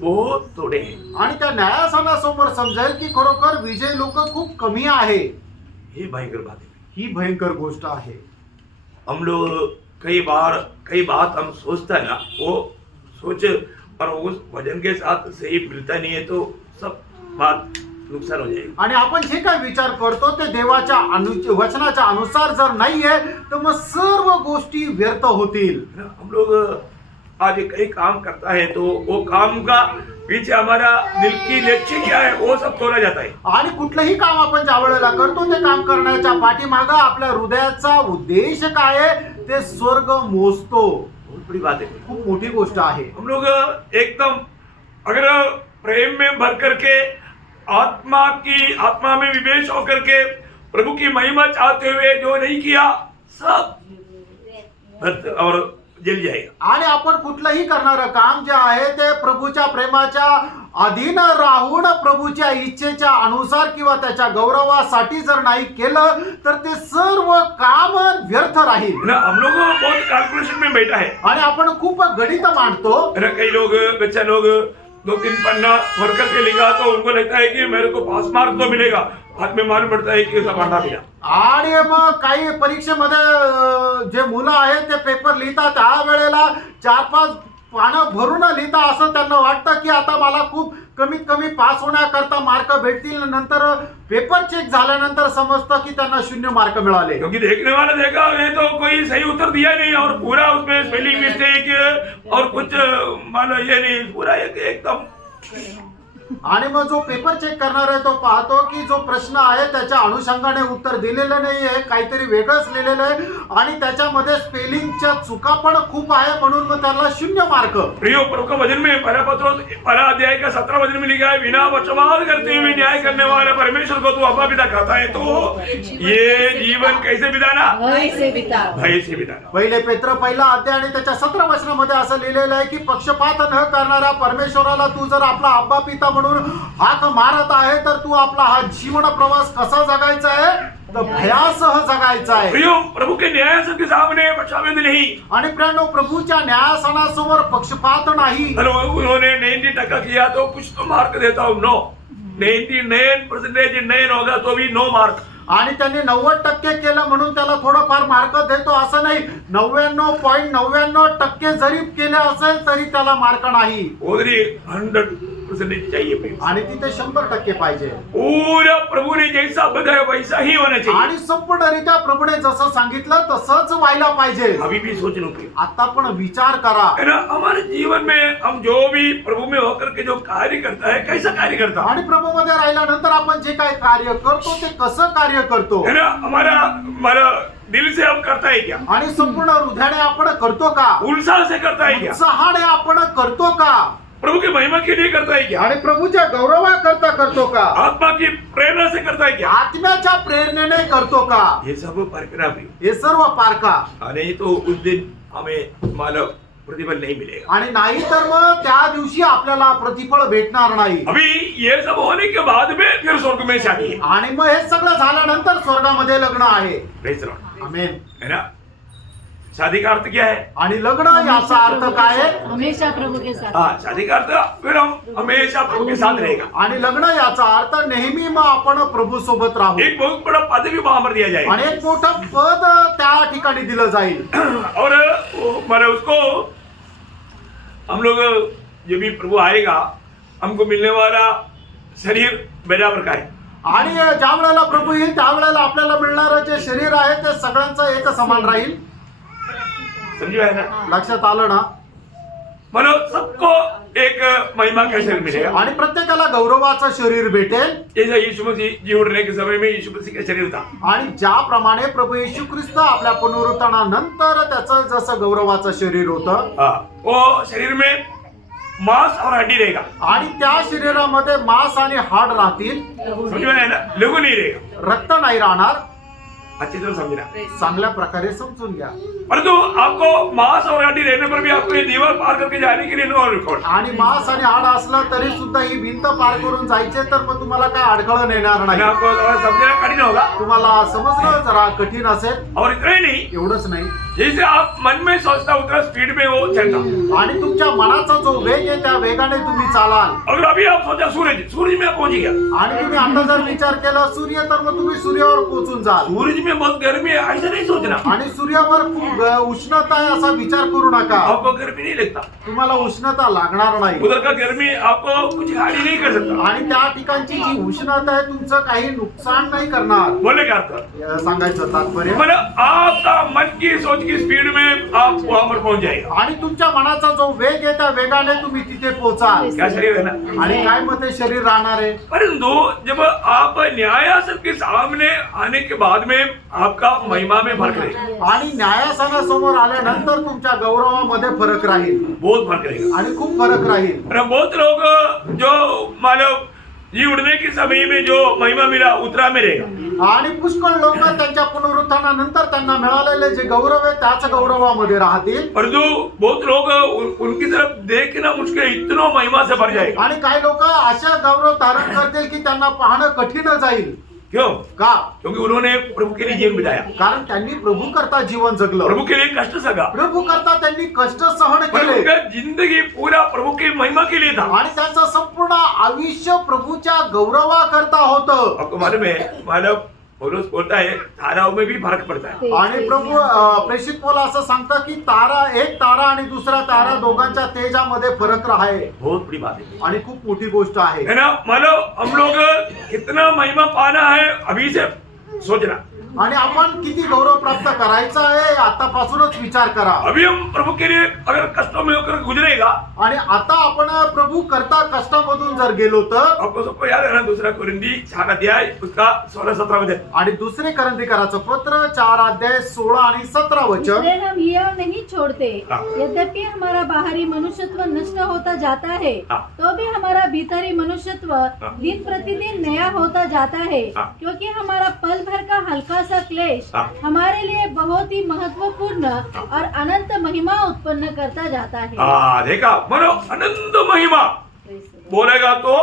बहुत थोड़े हैं। आणि त्या न्यायासनासमोर समजेल की खरोखर विजय लोक खूप कमी आहे ये भयंकर बात है। ही भयंकर गोष्ट आहे हम लोग कई बात हम सोचता है ना वो सोच और उस वजन के साथ सही मिलता नहीं है तो सब बात नुकसान हो जाएगी। आणि आपण जे काय विचार करतो ते देवाच्या वचनाच्या अनुसार जर नाहीये तर मग सर्व गोष्टी व्यर्थ होतील है ना? हम लोग आज कई काम करता है तो वो काम का पीछे हमारा दिल की लक्ष्य क्या है वो सब तोड़ा जाता है। आणि कुठलंही काम आपण ज्या वेळेला करतो ते काम करण्याच्या पाठीमागं आपल्या हृदयाचा उद्देश काय आहे ते स्वर्ग मोजतो बहुत बड़ी बात है। खूप मोठी गोष्ट आहे हम लोग एकदम अगर प्रेम में भर करके आत्मा में विवेश होकर के प्रभु की महिमा चाहते हुए जो नहीं किया सब व्यर्थ और जल जाएगा। आणि आपण कुठलंही करणारं काम जे आहे ते प्रभूच्या प्रेमाच्या अधीन राहून प्रभूच्या इच्छेच्या अनुसार किंवा त्याच्या गौरवासाठी जर नाही केलं तर ते सर्व काम व्यर्थ राहील। ना हम लोग बहुत कैलकुलेशन में बैठा है। आणि आपण खूप गणित मांडतो। ना कई लोग बच्चा लोग 2-3 पन्ना भर करके लिखा तो उनको लगता है कि मेरे को पास मार्क तो मिलेगा, हाथ में मालूम पड़ता है कि उसका भांडा मिला। आणि मग काही परीक्षेमध्ये जे मुलं आहेत ते पेपर लिहितात त्या वेळेला 4-5 पानं भरून लिहिता असं त्यांना वाटतं की आता मला खूप कमीत कमी पास होण्याकरता मार्क भेटतील। नंतर पेपर चेक झाल्यानंतर समजतं की त्यांना 0 मार्क मिळाले। क्योंकि देखने वाला देखा ये तो कोई सही उत्तर दिया नहीं और पूरा उसमें स्पेलिंग मिस्टेक और कुछ मानो ये नहीं, पूरा एकदम। आणि मग जो पेपर चेक करणार आहे तो पाहतो की जो प्रश्न आहे त्याच्या अनुषंगाने उत्तर दिलेलं नाही आहे, काहीतरी वेगळंच लिहिलेलं आहे आणि त्याच्यामध्ये स्पेलिंगच्या चुका पण खूप आहे, म्हणून मग त्याला 0 मार्क। प्रियो प्रभु का वचन में पहला अध्याय का 17 वचन में लिखा है, बिना पक्षपात करते हुए न्याय करने वाले परमेश्वर को तू अब्बा पिता कहता है, तो ये जीवन कैसे बिताना? भय से बिता। भय से बिताना। पहिले पेत्र पहिला अध्याय आणि त्याच्या 17 वचनामध्ये असं लिहिलेलं आहे की पक्षपात न करणाऱ्या परमेश्वराला तू जर आपला अब्बा पिता म्हणून हाक मारत आहे तर तू आपला हा जीवन प्रवास कसा जगायचा आहे? तर भयासह जगायचा आहे। प्रियो प्रभु के न्यायासन के सामने पक्षपात नहीं। आणि प्रियांनो प्रभूच्या न्यायासनासमोर पक्षपात नाही। हेलो, उन्होंने 90% किया तो कुछ तो मार्क देता हूँ, नो 99% 9 होगा तो भी नो मार्क। आणि त्यांनी 90% केलं म्हणून त्याला थोडंफार मार्क देतो असं नाही, 99.99% जरी केले असेल तरी त्याला मार्क नाही। उधरी 100% चाहिए आणि तिथे 100% पाहिजे। पूरा प्रभु ने जैसा बताया वैसा ही होना चाहिए। आणि संपूर्णरित्या प्रभूने जसं सांगितलं तसंच व्हायला पाहिजे। अभी भी सोच लो कि आता पण विचार करा, है ना, हमारे जीवन में हम जो भी प्रभु में होकर के जो कार्य करता है कैसा कार्य करता है, आणि प्रभूमध्ये राहिल्यानंतर आपण जे काही कार्य करतो ते कसं कार्य करतो, है ना, हमारा दिल से हम करता है क्या? आणि संपूर्ण हृदयाने आपण करतो का? उत्साह से करता है क्या? उत्साहाने आपण करतो का? प्रभु की महिमा के लिए करता है क्या? आणि प्रभूच्या गौरवाकरता करतो का? आत्मा की प्रेरणा से करता है क्या? आत्म्याच्या प्रेरणेने करतो का? ये सब परखना भी, हे सर्व पारखा। नहीं तो उस दिन हमें मानो प्रतिफल नहीं मिलेगा। आणि नाही तर मग त्या दिवशी आपल्याला प्रतिफळ भेटणार नाही। अभी ये सब होने के बाद में फिर स्वर्ग में शादी है। आणि मग हे सगळं झाल्यानंतर स्वर्गामध्ये लग्न आहे। Praise the lord. आमेन। है ना, शादी का अर्थ क्या है? आणि लग्न याचा अर्थ काय आहे? हमेशा प्रभु के साथ। हाँ, शादी का अर्थ फिर हम हमेशा प्रभु के साथ रहेगा। आणि लग्न याचा अर्थ नेहमी मग आपण प्रभू सोबत राहू। एक बहुत बड़ा पद भी वहां पर दिया जाएगा आणि एक मोठं पद त्या ठिकाणी दिलं जाईल। और मैंने उसको हम लोग जो भी प्रभु आएगा हमको मिलने वाला शरीर बराबर का है। आणि ज्या वेळेला प्रभू येईल त्या वेळेला आपल्याला मिळणारं जे शरीर आहे ते सगळ्यांचं एक समान राहील। समझो है ना? लक्षात आलं ना? मानो सबको एक महिमा का शरीर मिलेगा। आणि प्रत्येकाला गौरवाचं शरीर भेटेल। जैसा यीशु मसीह जी उठने के समय में यीशु मसीह का शरीर था, आणि ज्याप्रमाणे प्रभू येशू ख्रिस्त आपल्या पुनरुत्थानानंतर त्याचं जसं गौरवाचं शरीर होतं, वो शरीर में मांस और हड्डी रहेगा। आणि त्या शरीरामध्ये मांस आणि हाड राहतील। समझो है ना? लघु नहीं रहेगा। रक्त नाही राहणार। अच्छी तरह समझना। चांगल्या प्रकारे समजून घ्या। परंतु आपको मांस और हड्डी रहने पर भी आपको ये दीवार पार करके जाने के लिए नो रिकॉर्ड। आणि मांस आणि हाड असला तरी सुद्धा ही भिंत पार करून जायचे तर मग तुम्हाला काय अडखळण येणार नाही। आपको थोड़ा समझना कठिन होगा तुम्हाला समजणं जरा कठीण असेल। और इतना ही नहीं, एवढंच नाही, जैसे आप मन में सोचता उतना स्पीड में वो चलता। आणि तुमच्या मनाचा जो वेग आहे त्या वेगाने तुम्ही चालाल। अगर अभी आप सोचा सूरज में आप पहुंच गया, आणि तुम्ही आता जर विचार केला सूर्य तर मग तुम्ही सूर्यावर पोहोचून जाल। सूरज में बहुत गर्मी है ऐसा नहीं सोचना। आणि सूर्यावर खूप उष्णता आहे असा विचार करू नका। आपको गर्मी नहीं लगता, तुम्हाला उष्णता लागणार नाही। उधर का गर्मी आपको कुछ हानि नहीं कर सकता। आणि त्या ठिकाणची जी उष्णता आहे तुमचं काही नुकसान नाही करणार। बोले क्या अर्थ? सांगायचं तात्पर्य मतलब आपका मन की सोच की स्पीड में आप वहां पर पहुंच जाएगा। आणि तुमच्या मनाचा जो वेग आहे त्या वेगाने तुम्ही तिथे पोहोचाल। क्या शरीर है ना? आणि काय मध्ये शरीर राहणार आहे? परंतु जब आप न्यायासन के सामने आने के बाद में आपका महिमा में फर्क रहेगा। आणि न्यायासनासमोर आल्यानंतर तुमच्या गौरवामध्ये फरक राहील। बहुत फर्क रहेगा। आणि खूप फरक राहील। बहुत लोग जो मानो जी उड़ने के समय में जो महिमा मिला उतरा में रहेगा। आणि पुष्कळ लोक त्यांच्या पुनरुत्थानानंतर त्यांना मिळालेले जे गौरव आहे त्याच गौरवामध्ये राहतील. परंतु बहुत लोग उनकी तरफ देखना मुश्किल, इतना महिमा से भर जाएगा। आणि काही लोक अशा गौरव धारण करतील की त्यांना पाहणं कठीण जाईल. क्यों? का? क्योंकि उन्होंने प्रभु के लिए जीवन बिताया, कारण त्यांनी प्रभू करता जीवन जगलं, प्रभु के लिए कष्ट सगा, प्रभू करता त्यांनी कष्ट सहन पर केले उनका जिंदगी पूरा प्रभु की महिमा के लिए था। आणि त्यांचं संपूर्ण आयुष्य प्रभूच्या गौरवा करता होतं. आपको मालूम है, मानव पौलुस बोलता है ताराओं में भी फर्क पड़ता है। आणि प्रभू प्रेषित पौल असं सांगतात की एक तारा आणि दुसरा तारा दोघांच्या तेजामध्ये फरक आहे. बहुत बड़ी बात है, आणि खूप मोठी गोष्ट आहे. है ना? मानो हम लोग कितना महिमा पाना है अभी से सोचना। आणि आपण किती गौरव प्राप्त करायचा आहे आतापासूनच विचार करा. अभी हम प्रभु के लिए अगर कष्टों में होकर गुजरेगा, आणि आता आपण प्रभू करता कष्टामधून जर गेलो तर, आपको सबको याद है ना, दूसरा कुरिन्दी 4 अध्याय उसका 16-17 में। आणि दुसरे करंथीकराचं पत्र 4 अध्याय 16 आणि 17 वचन. इसलिए हम यह नहीं छोड़ते, हाँ। यद्यपि हमारा बाहरी मनुष्यत्व नष्ट होता जाता है, हाँ। तो भी हमारा भीतरी मनुष्यत्व दिन प्रतिदिन नया होता जाता है, हाँ। क्योंकि हमारा पल भर का हल्का सा क्लेश हाँ। हमारे लिए बहुत ही महत्वपूर्ण और अनंत महिमा उत्पन्न करता जाता है. देखा, मानो अनंत महिमा बोलेगा तो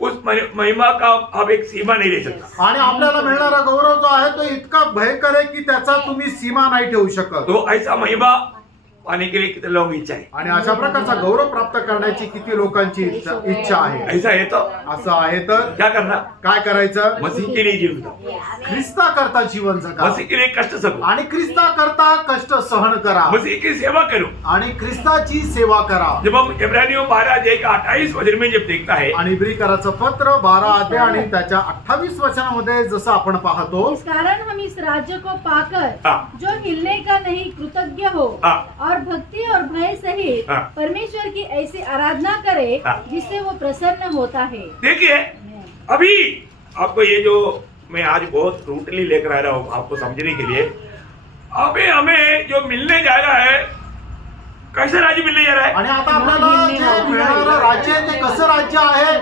उस महिमा का आप एक सीमा नहीं ले सकता। आणि आपल्याला मिळणारा गौरव जो आहे तो इतका भयंकर आहे की त्याचा तुम्ही सीमा नाही ठेवू शकत. तो ऐसा महिमा पाने के लिए कितने लोगों की इच्छा है? आणि अशा प्रकारचा गौरव प्राप्त करण्याची किती लोकांची इच्छा आहे. ऐसा है तो असं आहे तर क्या करना? काय करायचं? मसीह के लिए जीवन बिताओ, ख्रिस्ता करता जीवन जगा मसीह के लिए कष्ट सहो, आणि ख्रिस्ता करता कष्ट सहन करा मसीह की सेवा करो। आणि ख्रिस्ताची सेवा करा. जब हम इब्रानियों 12 अध्याय का 28 वचन में जब देखता है, आणि इब्रीकराचं पत्र 12 अध्याय आणि त्याच्या 28 वचनामध्ये जसं आपण पाहतो, इस कारण हम इस राज्य को पाकर हाँ। जो हिलने का नहीं कृतज्ञ हो हाँ। और भक्ति और भय सहित हाँ। परमेश्वर की ऐसी आराधना करे हाँ। जिससे वो प्रसन्न होता है. देखिए अभी आपको ये जो मैं आज बहुत रूटली लेकर आ रहा हूँ आपको समझने के लिए, अभी हमें जो मिलने जा रहा है, कैसे राज्य मिलने जा रहा है? आणि आता आपल्याला जे मिळणारं राज्य आहे ते कसं राज्य आहे?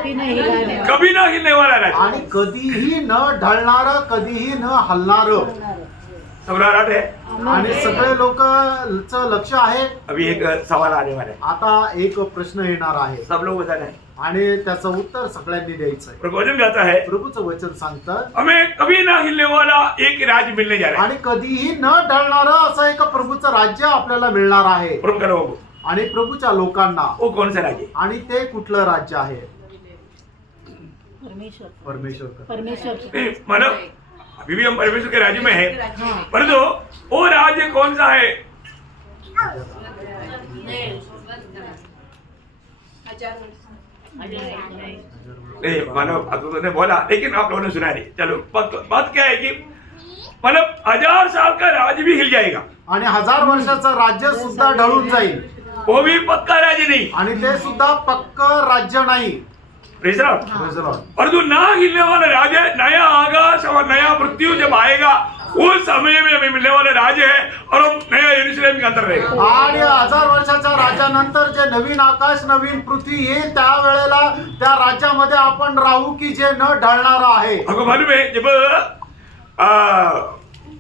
कभी ना हिलने वाला राज्य, आणि कधीही न ढळणारं, कधीही न हलणारं. सबला राट है। आणि सगळे लोकांचं लक्ष आहे. अभी एक सवाल आने वाला है, आता एक प्रश्न येणार आहे सब लोग बताना है, आणि त्याचं उत्तर सगळ्यांनी द्यायचं आहे. प्रवचन गाता है, प्रभूचं वचन सांगतं हमें कभी ना हिलने वाला एक राज्य मिलने जा रहा है। आणि कधीही न ढळणारं असं एक प्रभूचं राज्य आपल्याला मिळणार आहे. प्रभु का लोगों को, आणि प्रभूच्या लोकांना. वो कौन सा राज्य? आणि ते कुठलं राज्य आहे? परमेश्वर परमेश्वर. नहीं, मानो अभी भी हम परमेश्वर के राज्य में हैं, परंतु वो राज्य कौन सा है? नहीं मानो अब तो तुमने बोला, लेकिन आप लोगों ने सुना नहीं। चलो बात क्या है कि मतलब 1000 साल का राज्य भी हिल जाएगा, आणि 1000 वर्षाचं राज्य सुद्धा ढळून जाईल, वो भी पक्का राज्य नहीं। आणि ते सुद्धा पक्क राज्य नाही. Praise the Lord। Praise the Lord. परंतु ना हिलने वाला राज्य, नया आकाश और नया मृत्यु जब आएगा उस समय में हमें मिलने वाला राज्य है, और हम नया यरूशलेम के अंदर रहेगा। आणि 1000 वर्षाच्या राज्यानंतर जे नवीन आकाश नवीन पृथ्वी येईल त्यावेळेला त्या राज्यामध्ये आपण राहू की जे न ढळणार आहे. आपको मालूम है जब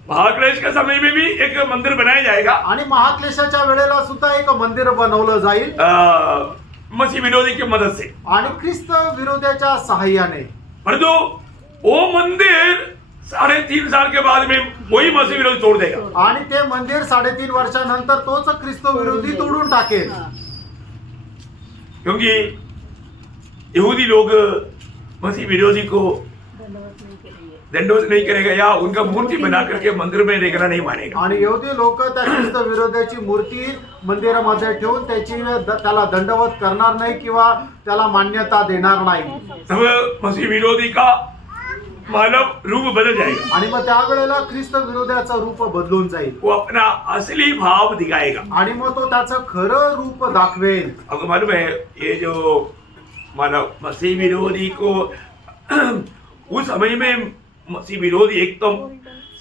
महाक्लेश के समय में भी एक मंदिर बनाया जाएगा, आणि महाक्लेशाच्या वेळेला सुद्धा एक मंदिर बनवलं जाईल मसीह विरोधी की मदद से, आणि ख्रिस्त विरोधाच्या सहाय्याने. परंतु वो मंदिर 3.5 साल के बाद में वही मसीह विरोधी तोड़ देगा, आणि ते मंदिर 3.5 वर्षानंतर तोच ख्रिस्त विरोधी तोडून टाकेल. क्योंकि यहूदी लोग मसीह विरोधी को दंडोत नहीं करेगा या उनका मूर्ति बना करके मंदिर में रहना नहीं मानेगा। आणि यहूदी लोक त्या ख्रिस्त विरोधाची मूर्ती मंदिरामध्ये ठेवून त्याला दंडवत करणार नाही किंवा त्याला मान्यता देणार नाही. तब मसीह विरोधी का मानव रूप बदल जाएगा, आणि मग त्यावेळेला ख्रिस्त विरोधाचं रूप बदलून जाईल, वो अपना असली भाव दिखाएगा। आणि मग तो त्याचं खरं रूप दाखवेल. आपको मालूम है ये जो मानव मसीह विरोधी को उस समय में मसीह विरोधी एकदम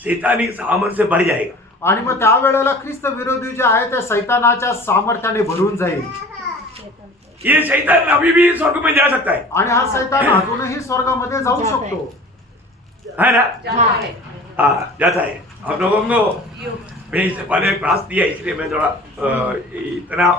शैतानी सामर्थ्य से भर जाएगा, आणि मग त्यावेळेला ख्रिस्त विरोधी जे आहे ते सैतानाच्या सामर्थ्याने भरून जाईल. ये शैतान अभी भी स्वर्ग में जा सकता है, आणि हा सैतान अजूनही स्वर्गामध्ये जाऊ शकतो. है ना? जाता है. हाँ जाता है. हम लोगों को You. मैं इससे पहले क्लास दिया इसलिए मैं थोड़ा इतना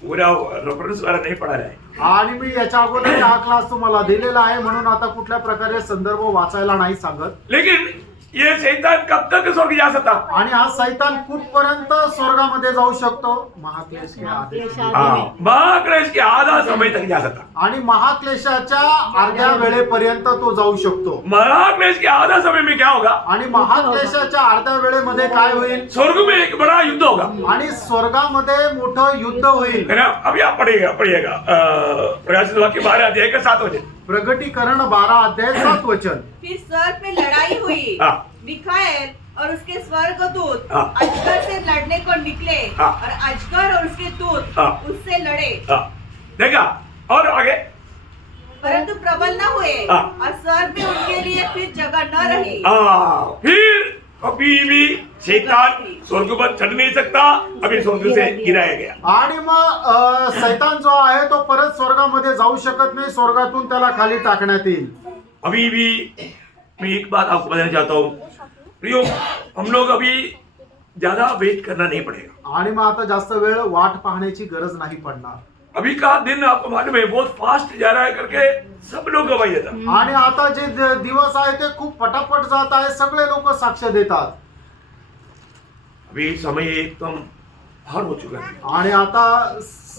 पूरा रेफरेंस वाला नहीं पढ़ा रहा है. आणि मी याच्या अगोदर हा क्लास तुम्हाला दिलेला आहे म्हणून आता कुठल्या प्रकारे संदर्भ वाचायला नाही सांगत. लेकिन ये शैतान कब तक स्वर्ग जा सकता? आणि हा सैतान कुठपर्यंत स्वर्गामध्ये जाऊ शकतो? महाक्लेश के आदेश. हाँ, महाक्लेश के आधा समय तक जा सकता. आणि महाक्लेशाच्या अर्ध्या वेळेपर्यंत तो जाऊ शकतो. महाक्लेश के आधा समय में क्या होगा? आणि महाक्लेशाच्या अर्ध्या वेळेमध्ये काय होईल? स्वर्ग में एक बड़ा युद्ध होगा. आणि स्वर्गामध्ये मोठं युद्ध होईल. है ना? अभी आप पढ़िएगा प्रकाशित वाक्य 12 अध्याय का 7 वचन. प्रगटीकरण 12 अध्याय 7 वचन. फिर स्वर्ग में लड़ाई हुई. हाँ. मिखाएल और उसके स्वर्गदूत हाँ. अजगर से लड़ने को निकले. हाँ. और अजगर और उसके दूत हाँ. उससे लड़े, हाँ, देखा? और आगे परंतु प्रबल न हुए. हाँ. और स्वर्ग में उनके लिए फिर जगह न रही. फिर कभी भी शैतान स्वर्ग पर चढ़ नहीं सकता. अभी स्वर्ग से गिराया गया. आणि मग सैतान जो आहे तो परत स्वर्गामध्ये जाऊ शकत नाही. स्वर्गातून त्याला खाली टाकण्यात येईल. अभी भी मैं एक बात आपको बताना चाहता हूँ प्रियो, हम लोग अभी ज्यादा वेट करना नहीं पड़ेगा. आणि मग आता जास्त वेळ वाट पाहण्याची गरज नाही पडणार. अभी का दिन आपको मालूम है बहुत फास्ट जा रहा है करके सब लोग गवाही देतात. आणि आता जे दिवस आहे ते खूप पटापट जात आहे. सगळे लोक साक्ष देतात. अभी समय एकदम पार हो चुका है. आणि आता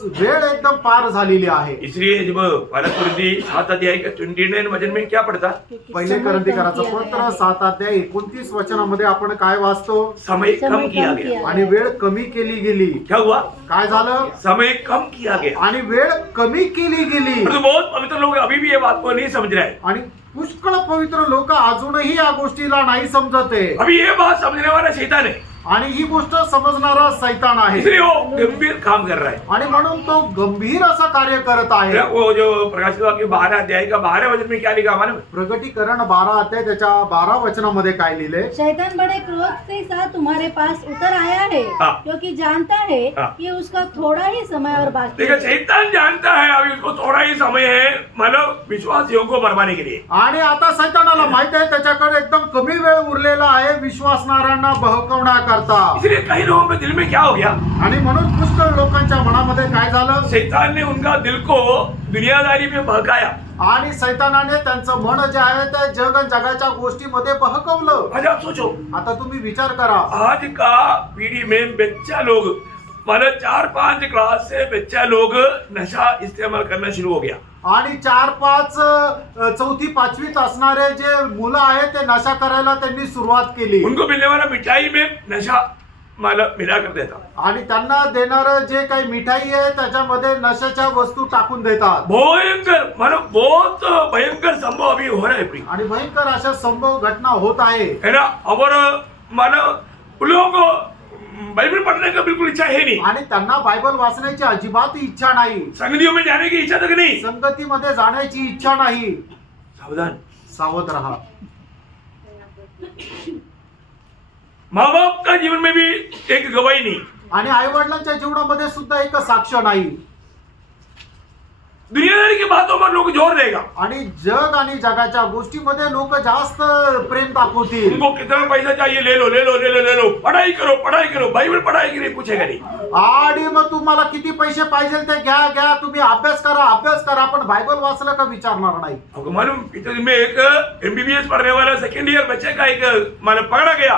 वेळ एकदम पार झालेली आहे. इसलिए जब पहला कुरिन्थी 7 अध्याय का 29 वचन में क्या पढ़ता? पहिले करंथीकराचं पत्र 7 अध्याय 29 वचनामध्ये आपण काय वाचतो? समय कम किया गया. आणि वेळ कमी केली गेली. क्या हुआ? काय झालं? समय कम किया गया. आणि वेळ कमी केली गेली. तो बहुत पवित्र लोग अभी भी ये बात को नहीं समझ रहे हैं. आणि पुष्कळ पवित्र लोक अजूनही या गोष्टीला नाही समजत आहे. अभी ये बात समझने वाला शैतान है. आणि ही गोष्ट समजणारा सैतान आहे. इसलिए वो गंभीर काम कर रहा है. आणि म्हणून तो गंभीर असं कार्य करत आहे. वो जो प्रकाशित वाक्य 12 अध्याय का 12 वचन में क्या लिखा मालूम है? प्रगटीकरण 12 अध्याय त्याच्या 12 वचनामध्ये काय लिहिले? शैतान बड़े क्रोध के साथ तुम्हारे पास उतर आया है. हाँ. क्योंकि जानता है हाँ. कि उसका थोड़ा ही समय और बाकी देखो है. शैतान जानता है अभी उसको थोड़ा ही समय है मतलब विश्वासियों को बरमाने के लिए. आणि आता सैतानाला माहित आहे त्याच्याकडे एकदम कमी वेळ उरलेला आहे विश्वासणाऱ्यांना बहकवण्याकरता. इसलिए कई लोगों के दिल में क्या हो गया? आणि म्हणून पुष्कळ लोकांच्या मनामध्ये काय झालं? शैतान ने उनका दिल को दुनियादारी में बहकाया. आणि सैतानाने त्यांचं मन जे आहे ते जगाच्या गोष्टीमध्ये बहकवलं. आज आप सोचो, आता तुम्ही विचार करा. आज का पीढ़ी में बच्चा लोग मतलब 4-5 क्लास से बच्चा लोग नशा इस्तेमाल करना शुरू हो गया. आणि 4-5 चौथी 5वीत असणारे जे मुलं आहेत ते नशा करायला त्यांनी सुरुवात केली. उनको मिलने वाला मिठाई में नशा मतलब मिला कर देता. आणि त्यांना देणारं जे काही मिठाई आहे त्याच्यामध्ये नशाच्या वस्तू टाकून देतात. भयंकर मतलब बहुत भयंकर संभव अभी हो रहा है प्रिय. आणि भयंकर अशा संभव घटना होत आहे. है ना? और मतलब उन लोगों को बाइबल पढ़ने का बिल्कुल इच्छा है नहीं. आणि त्यांना बायबल वाचण्याची अजिबात इच्छा नाही. संगतियों में जाने की इच्छा तक नहीं. संगतीमध्ये जाण्याची इच्छा नाही. सावधान. सावध राहा. माँ बाप का जीवन में भी एक गवाही नहीं. आणि आई वडिलांच्या जीवनामध्ये सुद्धा एक साक्ष नाही. दुनियादारी की बातों पर लोग जोर देगा. आणि जग आणि जगाच्या गोष्टीमध्ये लोक जास्त प्रेम दाखवतील. उनको कितना पैसा चाहिए ले लो ले लो ले लो ले लो. पढ़ाई करो बाइबल पढ़ाई की नहीं पूछेगा नहीं. आणि मग तुम्हाला किती पैसे पाहिजे ते घ्या तुम्ही अभ्यास करा पण बायबल वाचलं का विचारणार नाही. आपको मालूम पिछले में एक MBBS पढ़ने वाला 2nd ईयर बच्चे का एक मतलब पकड़ा गया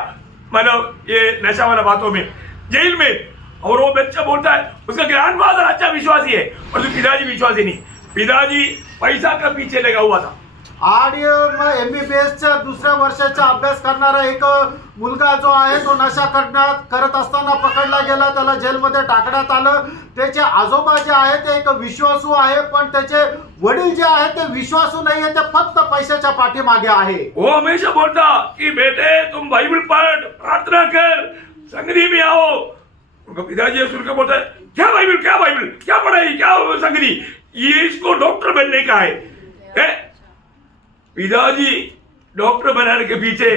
मतलब ये नशा वाला बातों में जेल में. और वो बच्चा बोलता है उसका ग्रैंडफादर अच्छा विश्वासी है और पिताजी विश्वासी नहीं. पिताजी पैसा का पीछे लगा हुआ था. आणि मग MBBSच्या दुसऱ्या वर्षाचा अभ्यास करणारा एक मुलगा जो आहे तो नशा करत असताना पकडला गेला. त्याला जेलमध्ये टाकण्यात आलं. त्याचे आजोबा जे आहे ते एक विश्वासू आहे पण त्याचे वडील जे आहे ते विश्वासू नाही आहे. ते फक्त पैशाच्या पाठीमागे आहे. वो हमेशा बोलता कि बेटे तुम बाइबल पढ़ प्रार्थना कर संगति में आओ. उनका पिताजी सुनकर बोलता है क्या बाइबल क्या पढ़ाई क्या संगति, ये इसको डॉक्टर बनने का है? पिताजी डॉक्टर बनाने के पीछे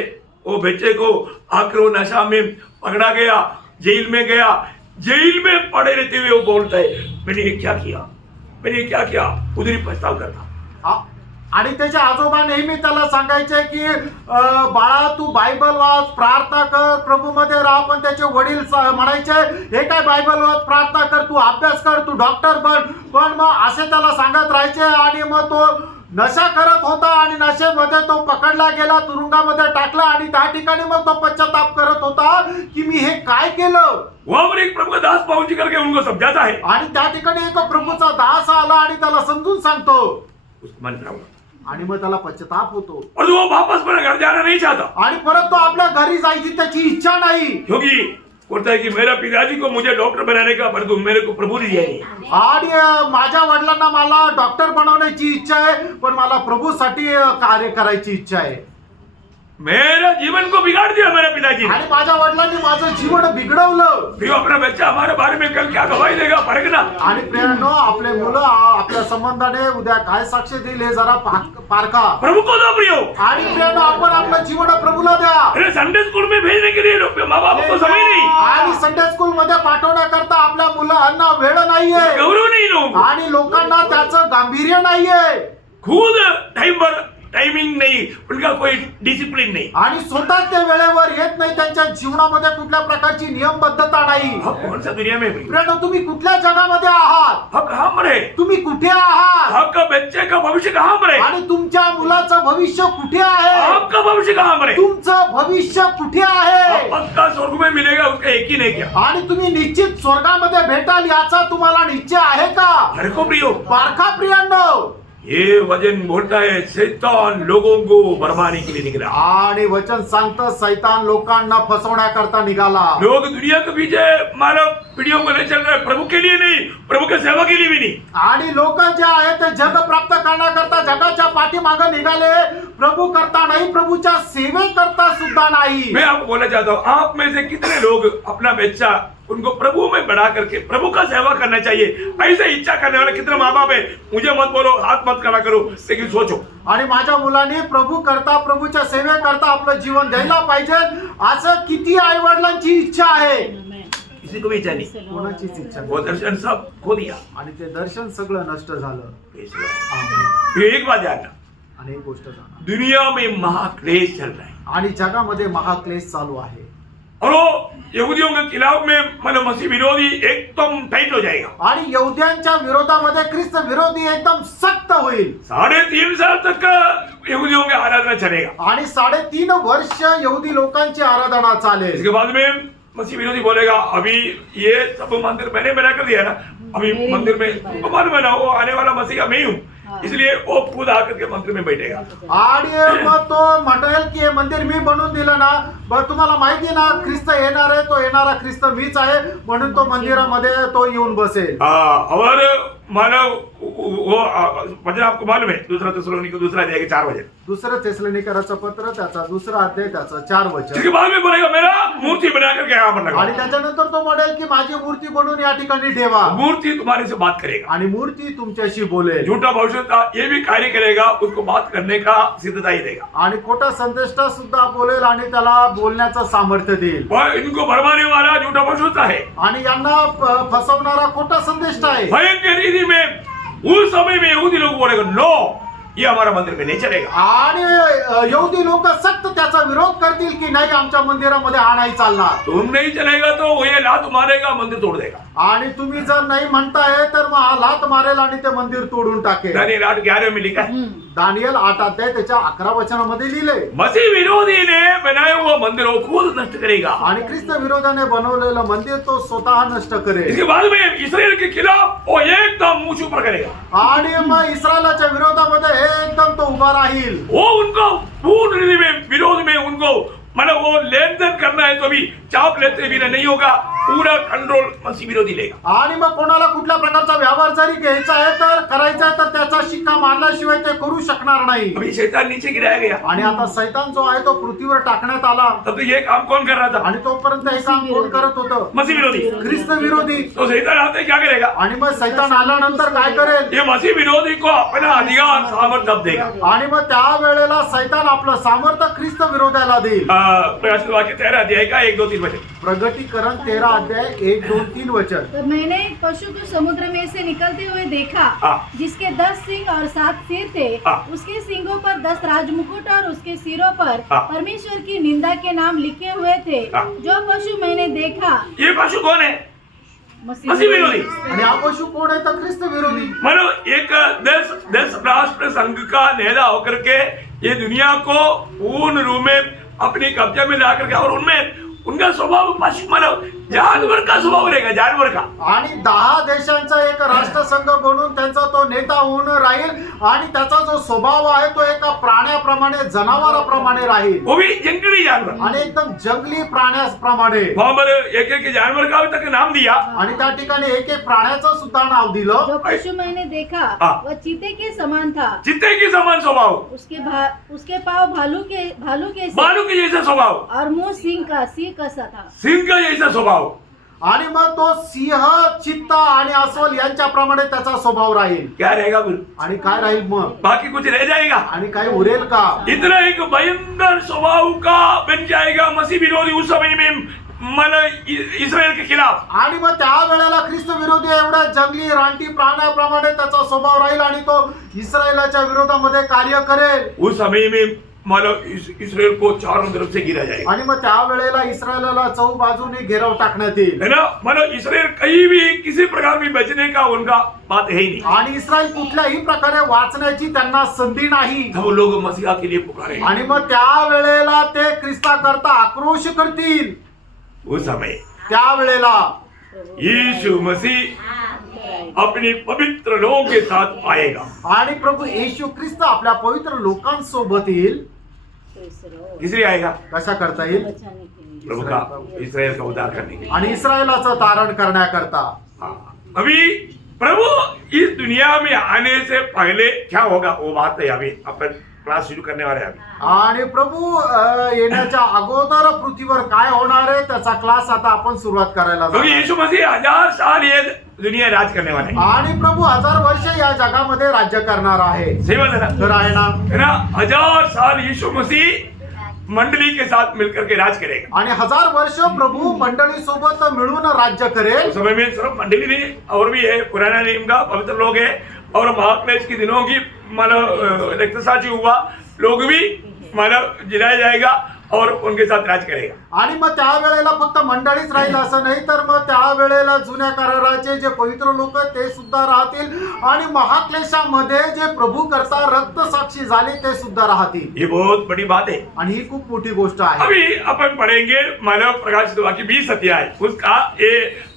वो बच्चे को आकर वो नशा में पकड़ा गया. जेल में गया. जेल में पड़े रहते हुए वो बोलता है मैंने ये क्या किया. मैंने क्या किया उधर ही पछताव करता। आणि त्याचे आजोबा नेहमी त्याला सांगायचे की बाळा तू बायबल वाच, प्रार्थना कर, प्रभूमध्ये राहा. पण त्याचे वडील म्हणायचे हे काय बायबल वाच, प्रार्थना कर, तू अभ्यास कर, तू डॉक्टर बन. पण मग असे त्याला सांगत राहायचे आणि मग तो नशा करत होता आणि नशेमध्ये तो पकडला गेला, तुरुंगामध्ये टाकला आणि त्या ठिकाणी मग तो पश्चाताप करत होता की मी हे काय केलं. वहां पर एक प्रभु का दास पहुंच करके उनको समझाता है आणि त्या ठिकाणी एक प्रभूचा दास आला आणि त्याला समजून सांगतो उसको मन खराब हुआ आणि मग त्याला पश्चाताप होतो और वो वापस अपने घर जाना नहीं चाहता, आणि परत तो आपल्या घरी जायची त्याची इच्छा नाही. क्योंकि बोलता है कि मेरा पिताजी को मुझे डॉक्टर बनाने का, परंतु मेरे को प्रभु ने दिया नहीं. आणि माझ्या वडिलांना मला डॉक्टर बनवण्याची इच्छा आहे, पण मला प्रभूसाठी कार्य करायची इच्छा आहे. मेरा जीवन को बिगाड़ दिया मेरे पिताजी ने. आणि माझ्या वडिलांनी माझं जीवन बिघडवलं. फिर अपना बच्चा हमारे बारे में कल क्या गवाही देगा परखना. आणि प्रियांनो आपले मुलं आपल्या संबंधाने उद्या काय साक्ष देईल हे जरा पारखा. प्रभु को दो प्रियो. आणि प्रियांनो आपण आपलं जीवन प्रभूला द्या. अरे संडे स्कूल में भेजने के लिए लोग माँ बाप को समय नहीं, आणि संडे स्कूल मध्ये पाठवण्याकरता आपल्या मुलांना वेळ नाहीये गौरव नहीं लोग, आणि लोकांना त्याचं गांभीर्य नाहीये. खुद टाइम पर टाइमिंग नहीं, उनका कोई डिसिप्लिन नहीं. आणि स्वतः ते वेळेवर येत नाही, त्यांच्या जीवनामध्ये कुठल्या प्रकारची नियमबद्धता नाही. हम कौन सा दुनिया में भी, प्रियांनो तुम्ही कुठल्या जगामध्ये आहात, हम कहाँ मरे, तुम्ही कुठे आहात, आपका बच्चे का भविष्य कहाँ मरे, आणि तुमच्या मुलाचं भविष्य कुठे आहे, आपका भविष्य कहाँ मरे. तुमचं भविष्य कुठे आहे. पक्का स्वर्ग में मिलेगा उसका एक ही नहीं क्या. आणि तुम्ही निश्चित स्वर्गामध्ये भेटाल याचा तुम्हाला निश्चय आहे का. हर को प्रियो, बारका प्रियांनो ये वचन बोलता है शैतान लोगों को बरमाने के लिए निकला. आणि वचन सांगतं सैतान लोकांना फसवण्याकरता निघाला. लोग दुनिया के पीछे मानव पीढ़ियों को नहीं चल रहे, प्रभु के लिए नहीं, प्रभु के सेवा के लिए भी नहीं. आणि लोक जे आहेत ते जग प्राप्त करण्याकरता जगाच्या पाठीमागे निघाले, प्रभु करता नाही, प्रभुच्या सेवेकरता सुद्धा नाही. मैं आपको बोलना चाहता हूँ, आप में से कितने लोग अपना बच्चा उनको प्रभु में बढ़ा करके प्रभु का सेवा करना चाहिए, ऐसे इच्छा करने वाले कितने माँ बाप है. मुझे मत बोलो, हाथ मत करा करो, लेकिन सोचो. आणि माझ्या मुलांनी प्रभू करता प्रभूच्या सेवेकरता आपलं जीवन द्यायला पाहिजे असं किती आई वडिलांची इच्छा आहे. किसी को भी इच्छा नहीं. कोणाचीच इच्छा वो नाही. दर्शन सब खो दिया. आणि ते दर्शन सगळं नष्ट झालं. आमीन. ये एक बात जानना, आणि एक गोष्ट जाणा, दुनिया में महाक्लेश चल रहा है आणि जगामध्ये महाक्लेश चालू आहे. और वो यहूदियों के खिलाफ में मन मसीह विरोधी एकदम टाइट हो जाएगा. आणि यहुद्यांच्या विरोधामध्ये ख्रिस्त विरोधी एकदम सक्त होईल. 3.5 साल तक यहूदियों के आराधना चलेगा. आणि 3.5 वर्ष यहुदी लोकांची आराधना चालेल. इसके बाद में मसीह विरोधी बोलेगा अभी ये सब मंदिर मैंने बना कर दिया ना, अभी मंदिर में भगवान बना, वो आने वाला मसीह का मैं ही हूँ, इसलिए वो खुद आकर के मंदिर में बैठेगा. आणि मग तो म्हणेल की हे मंदिर मी बनवून दिलं ना, तुम्हाला माहिती ना ख्रिस्त येणार आहे, तो येणारा ख्रिस्त मीच आहे, म्हणून तो मंदिरामध्ये तो येऊन बसेल. और मानव वो वचन आपको मालूम है, दूसरा थिस्सलुनीके 2 अध्याय के 4 वचन. दुसरं थिस्सलुनीकराचं पत्र त्याचा 2 अध्याय त्याचा 4 वचन. इसके बाद में बोलेगा मेरा मूर्ति बना करके यहाँ पर लगा. आणि त्याच्यानंतर तो म्हणेल की माझी मूर्ती बनवून या ठिकाणी ठेवा. मूर्ति तुम्हारे से बात करेगा. आणि मूर्ती तुमच्याशी बोलेल. झूठा भविष्यता ये भी कार्य करेगा, उसको बात करने का सिद्धता ही देगा. आणि खोटा संदेष्टा सुद्धा बोलेल आणि त्याला बोलण्याचं सामर्थ्य देईल. वह इनको भरमाने वाला झूठा भविष्यता है. आणि यांना फसवणारा खोटा संदेष्टा आहे. भयंकर रीति में उस समय में यहूदी लोग बोलेगा नो, ये हमारा मंदिर में नहीं चलेगा. आणि यहुदी लोक सक्त त्याचा विरोध करतील की नाही आमच्या मंदिरामध्ये हा नाही चालणार. तुम नहीं चलेगा तो वो ये लात मारेगा, मंदिर तोड़ देगा. आणि तुम्ही जर नाही म्हणताय तर मग हा लात मारेल आणि ते मंदिर तोडून टाकेल. दानिएल 8:11 में लिखा है. दानिएल 8 अध्याय त्याच्या 11 वचनामध्ये लिहिले. मसीह विरोधी ने बनाया हुआ मंदिर वो खुद नष्ट करेगा. आणि ख्रिस्त विरोधाने बनवलेलं मंदिर तो स्वतः नष्ट करेल. इसके बाद में इस्राएल के खिलाफ वो एकदम मुंह ऊपर करेगा. आणि मग इस्रायलाच्या विरोधामध्ये एकदम तो उभा राहील. वो उनको पूर्ण रीति में विरोध में उनको मतलब वो लेन देन करना है तो भी चाप लेते बिना नहीं होगा, पूरा कंट्रोल मसीह विरोधी लेगा. आणि मग कोणाला कुठल्या प्रकारचा व्यवहार जरी घ्यायचा आहे तर करायचा आहे तर त्याचा शिक्का मारल्याशिवाय ते करू शकणार नाही. अभी शैतान नीचे गिराया गया. आणि आता सैतान जो आहे तो पृथ्वीवर टाकण्यात आला. तब तो ये काम कौन कर रहा था? आणि तोपर्यंत हे काम कोण करत होतं? मसीह विरोधी. ख्रिस्त विरोधी. तो शैतान आते क्या करेगा? आणि मग सैतान आल्यानंतर काय करेल? ये मसीह विरोधी को अपना अधिकार सामर्थ्य दब देगा. आणि मग त्या वेळेला सैतान आपलं सामर्थ्य ख्रिस्त विरोधाला देईल. प्रकाशित वाक्य 13 अध्याय का 1, 2, 3 वचन. प्रगटीकरण 13 अध्याय 1, 2, 3 वचन। तो मैंने एक पशु को समुद्र में से निकलते हुए देखा, हाँ। जिसके 10 सिंग और 7 सिर थे। हाँ। उसके सिंगों पर 10 राजमुकुट और उसके सिरों पर हाँ। परमेश्वर की निंदा के नाम लिखे हुए थे। हाँ। जो पशु मैंने देखा, ये पशु कौन है? मसीह विरोधी। आणि हा पशु कोण आहे? तर ख्रिस्त विरोधी। मानो एक 10 राष्ट्र संघ का नेता होकर के ये दुनिया को पूर्ण रूप में अपने कब्जे में ला करके, और उनमें उनका स्वभाव पशु मानो जानवर का स्वभाव रहेगा, जानवर का। आणि 10 देशांचा एक राष्ट्रसंघ बनून त्यांचा तो नेता होऊन राहील आणि त्याचा जो स्वभाव आहे तो एका प्राण्याप्रमाणे, जनावराप्रमाणे राहील, वो भी जंगली जानवर। आणि एकदम जंगली प्राण्याप्रमाणे। वहां पर एक जानवर का तक नाम दिया, आणि त्या ठिकाणी एक प्राण्याचं सुद्धा नाव दिलं। जो पशु मैंने देखा हाँ। वह चीते के समान था। चित्ते के समान स्वभाव, उसके पाँव भालू के बालू के जैसा स्वभाव, और मुंह सिंह सा था। सिंह का जैसा स्वभाव। आणि मग तो सिंह, चित्ता आणि अस्वल यांच्याप्रमाणे त्याचा स्वभाव राहील। क्या रहेगा फिर? आणि काय राहील मग? बाकी कुछ रह जाएगा? आणि काय उरेल का? इतना एक भयंकर स्वभाव का बन जाएगा मसीह विरोधी उस समय में इस्राएल के खिलाफ। आणि मग त्या वेळेला ख्रिस्त विरोधी एवढ्या जंगली रानटी प्राण्याप्रमाणे त्याचा स्वभाव राहील आणि तो इस्रायलाच्या विरोधामध्ये कार्य करेल। उस समय में इस्राएल को चारों तरफ से गिरा जाएगा। आणि मग त्या वेळेला इस्रायलाला चौबाजूने घेराव टाकण्यात येईल। है ना? इस्राएल कहीं भी किसी प्रकार भी बचने का उनका बात है ही नहीं। आणि इस्रायल कुठल्याही प्रकारे वाचण्याची त्यांना संधी नाही। वो लोग मसीहा के लिए पुकारे। आणि मग त्या वेळेला ते ख्रिस्ता करता आक्रोश करतील। उस समय त्या वेळेला यीशु मसीह अपने पवित्र लोगों के साथ आएगा। आणि प्रभू येशू ख्रिस्त आपल्या पवित्र लोकांसोबत येईल। इसलिए आएगा कशा करता येईल? प्रभु का, इस्राएल का उद्धार करने के लिए। आणि इस्रायलाचं तारण करण्याकरता। हाँ। अभी प्रभु इस दुनिया में आने से पहले क्या होगा वो बात है, अभी अपन क्लास शुरू करने वाले हैं अभी। आणि प्रभू येण्याच्या अगोदर पृथ्वीवर काय होणार आहे त्याचा क्लास आता आपण सुरुवात करायला क्योंकि जाणार। यीशु मसीह 1000 साल ये दुनिया राज करने वाले हैं। आणि प्रभू 1000 वर्ष या जगामध्ये राज्य करणार आहे। सही बात है ना? तर आहे ना? है ना? 1000 साल यीशु मसीह मंडली के साथ मिलकर के राज करेगा। आणि 1000 वर्ष प्रभु मंडळी सोबत मिळून राज्य करेल। उस समय में सिर्फ मंडली नहीं, और भी है, पुराना नियम का पवित्र लोग है, और महाक्लेश के दिनों की रक्तसाक्षी हुआ लोग भी जिलाया जाएगा और उनके साथ राज करेगा। आणि मग त्या वेळेला फक्त मंडळीच राहील असं नाही, तर मग त्या वेळेला जुन्या कराराचे जे पवित्र लोक ते सुद्धा राहतील आणि महाक्लेशामध्ये जे प्रभू करता रक्तसाक्षी झाले ते सुद्धा राहतील। ये बहुत बड़ी बात है आणि ही खूप मोठी गोष्ट आहे। अभी अपन पढ़ेंगे मानव प्रकाशित वाक्य 20 अध्याय, उसका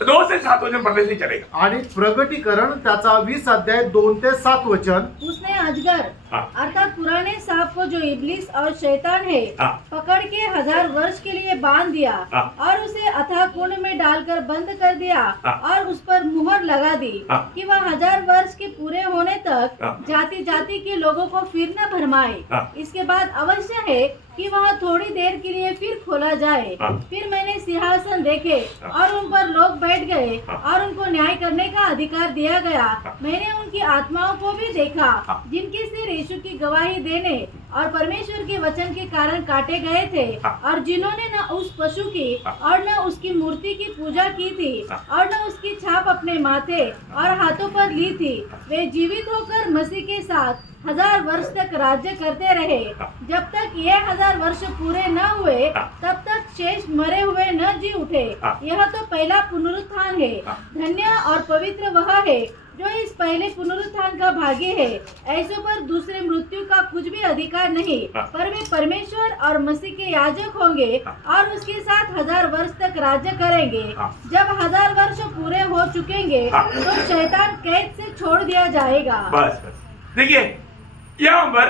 2 से 7 वचन पढ़ने से चलेगा। आणि प्रगटीकरण त्याचा 20 अध्याय 2 ते 7 वचन। उसने अजगर हाँ। अर्थात पुराने सांप को जो इब्लिस और शैतान है हाँ। पकड़ के 1000 वर्ष के लिए बांध दिया हाँ। और उसे अथाह कुंड में डालकर बंद कर दिया हाँ। और उस पर मुहर लगा दी हाँ। कि वह 1000 वर्ष के पूरे होने तक हाँ। जाति जाति के लोगों को फिर न भरमाए। हाँ। इसके बाद अवश्य है कि वह थोड़ी देर के लिए फिर खोला जाए। हाँ। फिर मैंने सिंहासन देखे हाँ। और उन पर लोग बैठ गए हाँ। और उनको न्याय करने का अधिकार दिया गया। मैंने उनकी आत्माओं को भी देखा हाँ। जिनके सिर यीशु की गवाही देने और परमेश्वर के वचन के कारण काटे गए थे हाँ। और जिन्होंने न उस पशु की हाँ। और न उसकी मूर्ति की पूजा की थी हाँ। और न उसकी छाप अपने माथे और हाथों पर ली थी, वे जीवित होकर मसीह के साथ 1000 वर्ष तक राज्य करते रहे। जब तक ये 1000 वर्ष पूरे न हुए तब तक शेष मरे हुए न जी उठे। यह तो पहला पुनरुत्थान है। धन्य और पवित्र वह है जो इस पहले पुनरुत्थान का भागी है। ऐसों पर दूसरे मृत्यु का कुछ भी अधिकार नहीं, पर वे परमेश्वर और मसीह के याजक होंगे और उसके साथ 1000 वर्ष तक राज्य करेंगे। जब 1000 वर्ष पूरे हो चुकेंगे तो शैतान कैद से छोड़ दिया जाएगा। बस देखिए यहाँ पर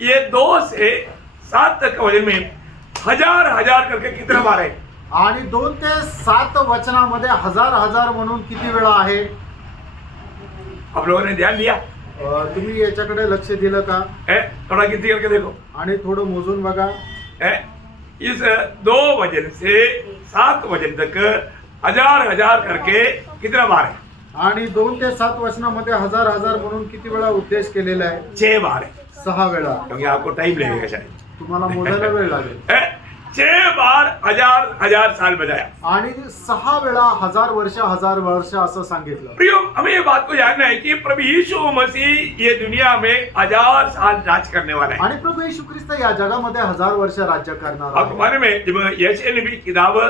ये 2 से 7 तक के वचन में 1000 करके कितना बार है? आणि 2 ते 7 वचनामध्ये 1000 म्हणून किती वेळा आहे? आप लोगों ने ध्यान दिया? तुम्ही याच्याकडे लक्ष दिलं का? थोड़ा गिनती करके देखो। आणि थोडं मोजून बघा। इस 2 वचन से 7 वचन तक 1000 करके कितना बार है? आणि 2 ते 7 वचनामध्ये 1000 म्हणून किती वेळा उद्देश केलेला आहे? 6 बार है, 6 वेळा। क्योंकि आपको टाइम लगेगा शायद। तुम्हाला मोजायला वेळ लागेल। 6 बार हजार साल बताया। आणि 6 वेळा हजार वर्ष असं सांगितलं. प्रियो, हमें ये बात को जानना है कि प्रभु यीशु मसीह ये दुनिया में 1000 साल राज करने वाला है। आणि प्रभू येशू ख्रिस्त या जगामध्ये 1000 वर्ष राज्य करणार आपको आहे. मालूम है जब यशायाह नबी की किताब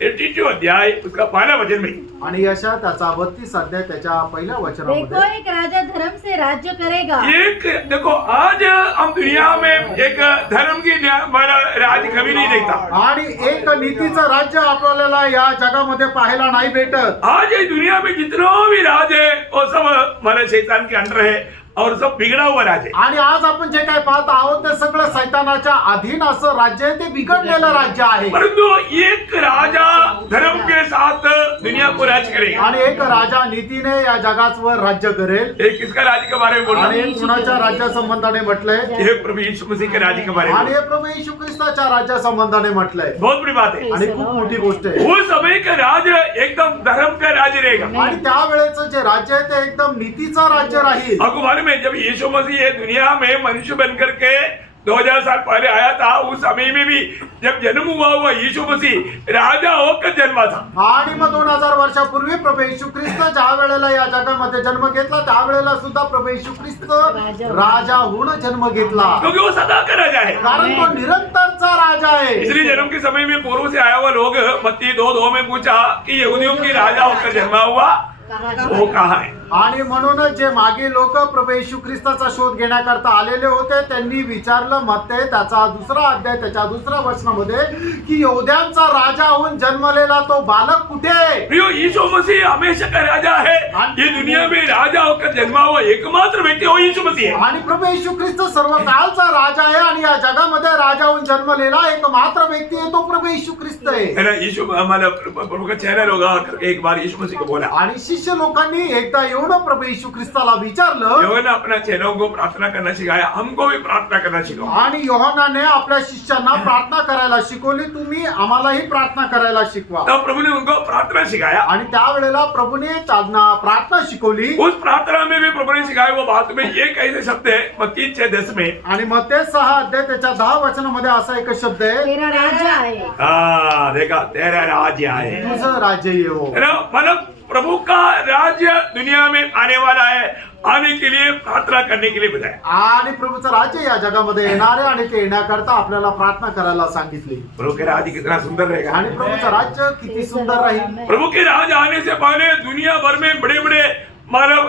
32 अध्याय उसका पहला वचन में आणि यशा त्याचा 32 अध्याय त्याच्या पहिल्या देखो वचनामध्ये एक राजा धर्म से राज्य करेगा. एक देखो आज हम दुनिया में एक धर्म की राज कभी नहीं देखता। आणि एक नीतीचं राज्य आपल्याला या जगामध्ये पाहायला नाही भेटत. आज ये दुनिया में जितना भी राज है वो सब हमारे शैतान के अंडर है और सब बिगड़ा हुआ राज है। आणि आज आपण जे काय पाहत आहोत ते सगळं सैतानाच्या अधीन असं राज्य आहे, ते बिघडलेलं राज्य आहे. परंतु एक राजा धर्म के साथ दुनिया को राज करेगा। आणि एक राजा नीतीने या जगावर राज्य करेल. एक किसका राज्य के बारे में बोल रहा आणि है? एक कुणाच्या राज्या संबंधाने म्हटलंय? ये प्रभु यीशु मसीह के राज्य के बारे आणि में। हे प्रभू येशू ख्रिस्ताच्या राज्या संबंधाने म्हटलंय. बहुत बड़ी बात है। आणि खूप मोठी गोष्ट आहे. वो समय का राज एकदम धर्म का राज रहेगा। आणि त्यावेळेचं जे राज्य आहे ते एकदम नीतीचं राज्य राहील. आपको मालूम है जब यीशु मसीह ये दुनिया में मनुष्य बनकर के 2000 साल पहले आया था, उस समय में भी जब जन्म हुआ यीशु मसीह राजा होकर जन्मा था। आणि मग 2000 वर्षापूर्वी प्रभू येशू ख्रिस्त ज्या वेळेला या जगामध्ये जन्म घेतला त्यावेळेला सुद्धा प्रभू येशू ख्रिस्त राजा होऊन जन्म घेतला. क्योंकि वो सदा का राजा है। कारण तो निरंतरचा राजा आहे. इसलिए जन्म के समय में पूर्व से आया हुआ लोग मत्ती 2:2 में पूछा कि यहूदियों की राजा होकर जन्मा हुआ वो कहाँ है? आणि म्हणूनच जे मागे लोक प्रभू येशू ख्रिस्ताचा शोध घेण्याकरता आलेले होते त्यांनी विचारलं मत्ते त्याचा 2 अध्याय त्याच्या 2 वचनामध्ये की यहूद्यांचा राजा होऊन जन्मलेला तो बालक कुठे आहे? प्रियो, यीशु मसीह हमेशा का राजा है। ये दुनिया में राजा होकर जन्मा हुआ एकमात्र व्यक्ति वो यीशु मसीह है। आणि प्रभू येशू ख्रिस्त सर्व काळचा राजा आहे आणि या जगामध्ये राजा होऊन जन्मलेला एकमात्र व्यक्ती आहे तो प्रभू येशू ख्रिस्त आहे. है ना? यीशु हमारा प्रभु का चेहरा होगा करके एक बार यीशु मसीह को बोला। आणि शिष्य लोकांनी एकदा एवढं प्रभू येशू ख्रिस्ताला विचारलं योहान ने अपना चेलों को प्रार्थना करना सिखाया, हमको भी प्रार्थना करना सिखाओ। आणि योहानाने आपल्या शिष्यांना प्रार्थना करायला शिकवली. तुम्ही आम्हालाही प्रार्थना करायला शिकवा. तब प्रभु ने उनको प्रार्थना सिखाया। आणि त्यावेळेला प्रभूने त्यांना प्रार्थना शिकवली. उस प्रार्थना में भी प्रभु ने सिखाया वो बात में एक ऐसे शब्द है मत्ती 6:10 में। आणि मत्ते 6 अध्याय त्याच्या 10 वचनामध्ये असा एक शब्द आहे, तेरा राज्य आहे. हाँ देखा, तेरा राज्य है। तुझं राज्य येवो. है ना? मतलब प्रभु का राज्य दुनिया में आने वाला है, आने के लिए प्रार्थना करने के लिए बताया। आणि प्रभूचं राज्य या जगामध्ये येणार आहे आणि ते येण्याकरता आपल्याला प्रार्थना करायला सांगितली. प्रभु के राज्य कितना सुंदर रहेगा। आणि प्रभूचं राज्य किती सुंदर राहील. प्रभु के राज्य आने से पहले दुनिया भर में बड़े बड़े मानव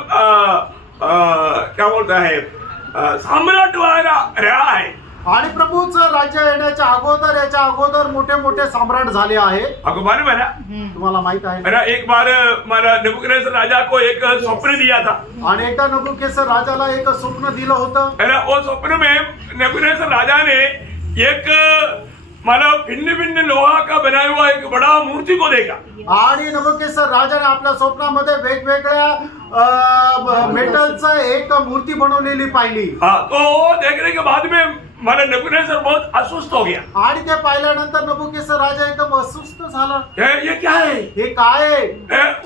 क्या बोलता है सम्राट रहा है। आणि प्रभूचं राज्य येण्याच्या अगोदर याच्या अगोदर मोठे मोठे सम्राट झाले आहे. आपको मालूम है ना? तुम्हाला माहित आहे. है ना? एक बार मारा नेबुकदनेस्सर राजा को एक स्वप्न दिया था। आणि एकदा नबुकदनेस्सर राजाला एक स्वप्न दिलं होतं. है ना? वो स्वप्न में नेबुकदनेस्सर राजा ने एक मतलब भिन्न भिन्न लोहा का बनाया हुआ एक बड़ा मूर्ति को देखा। आणि नबुकदनेस्सर राजाने आपल्या स्वप्नामध्ये वेगवेगळ्या मेटलचं एक मूर्ति बनवलेली पाहिली. हाँ, तो देखने के बाद में मारा नेबुकदनेस्सर बहुत अस्वस्थ हो गया। आणि ते पाहिल्यानंतर नबुकदनेस्सर राजा एकदम अस्वस्थ झाला. ये क्या है? हे काय आहे?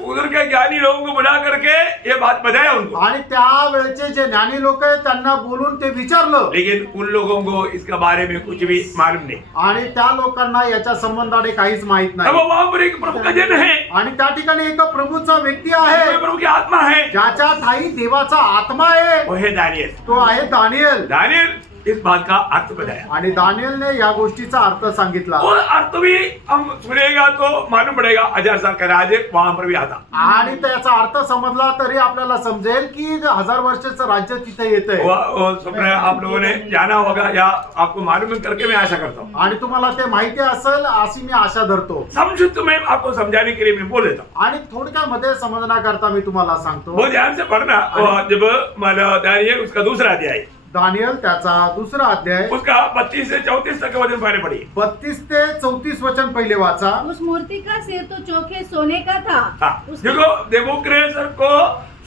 उधर के ज्ञानी लोगों को बुला करके ये बात बताया उनको। आणि त्यावेळेचे जे ज्ञानी लोक आहेत त्यांना बोलून ते विचारलं. लेकिन उन लोगों को इसके बारे में कुछ भी मालूम नहीं। आणि त्या लोकांना याच्या संबंधाने काहीच माहित अब नाही. वहां पर एक प्रभु का जन है, आणि त्या ठिकाणी एक प्रभूचा व्यक्ती आहे प्रभु की आत्मा है, ज्याच्या ठाई देवाचा आत्मा आहे. वो है दानियल। तो आहे दानियल. दानियल इस बात का अर्थ बताया आणि दानियलने या गोष्टीचा अर्थ सांगितला. और अर्थ भी हम सुनेगा तो मालूम पड़ेगा 1000 साल का राज्य वहां पर भी आता। आणि त्याचा अर्थ समजला तरी आपल्याला समजेल की 1000 वर्षाचं राज्य तिथे येतंय. वो स्वप्न आप लोगों ने जाना होगा या आपको मालूम करके मैं आशा करता हूँ। आणि तुम्हाला ते माहिती असेल अशी मी आशा धरतो. संक्षिप्त में आपको समझाने के लिए मैं बोल देता हूँ। आणि थोडक्यामध्ये समजण्याकरता मी तुम्हाला सांगतो. बहुत ध्यान से पढ़ना। जब माना दानियल उसका दूसरा अध्याय, दानियल त्याचा 2 अध्याय उसका 32 से 34 तक का वचन पहले पढ़िए। 32 ते 34 वचन पहिले वाचा. उस मूर्ति का सिर तो चोखे सोने का था. हाँ, उसकी- देखो नेबुकदनेस्सर को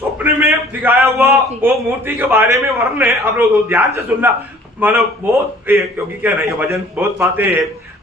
स्वप्न में दिखाया हुआ वो मूर्ति के बारे में वर्णन है। आप लोग ध्यान से सुनना, मतलब बहुत क्योंकि क्या नहीं वचन बहुत बातें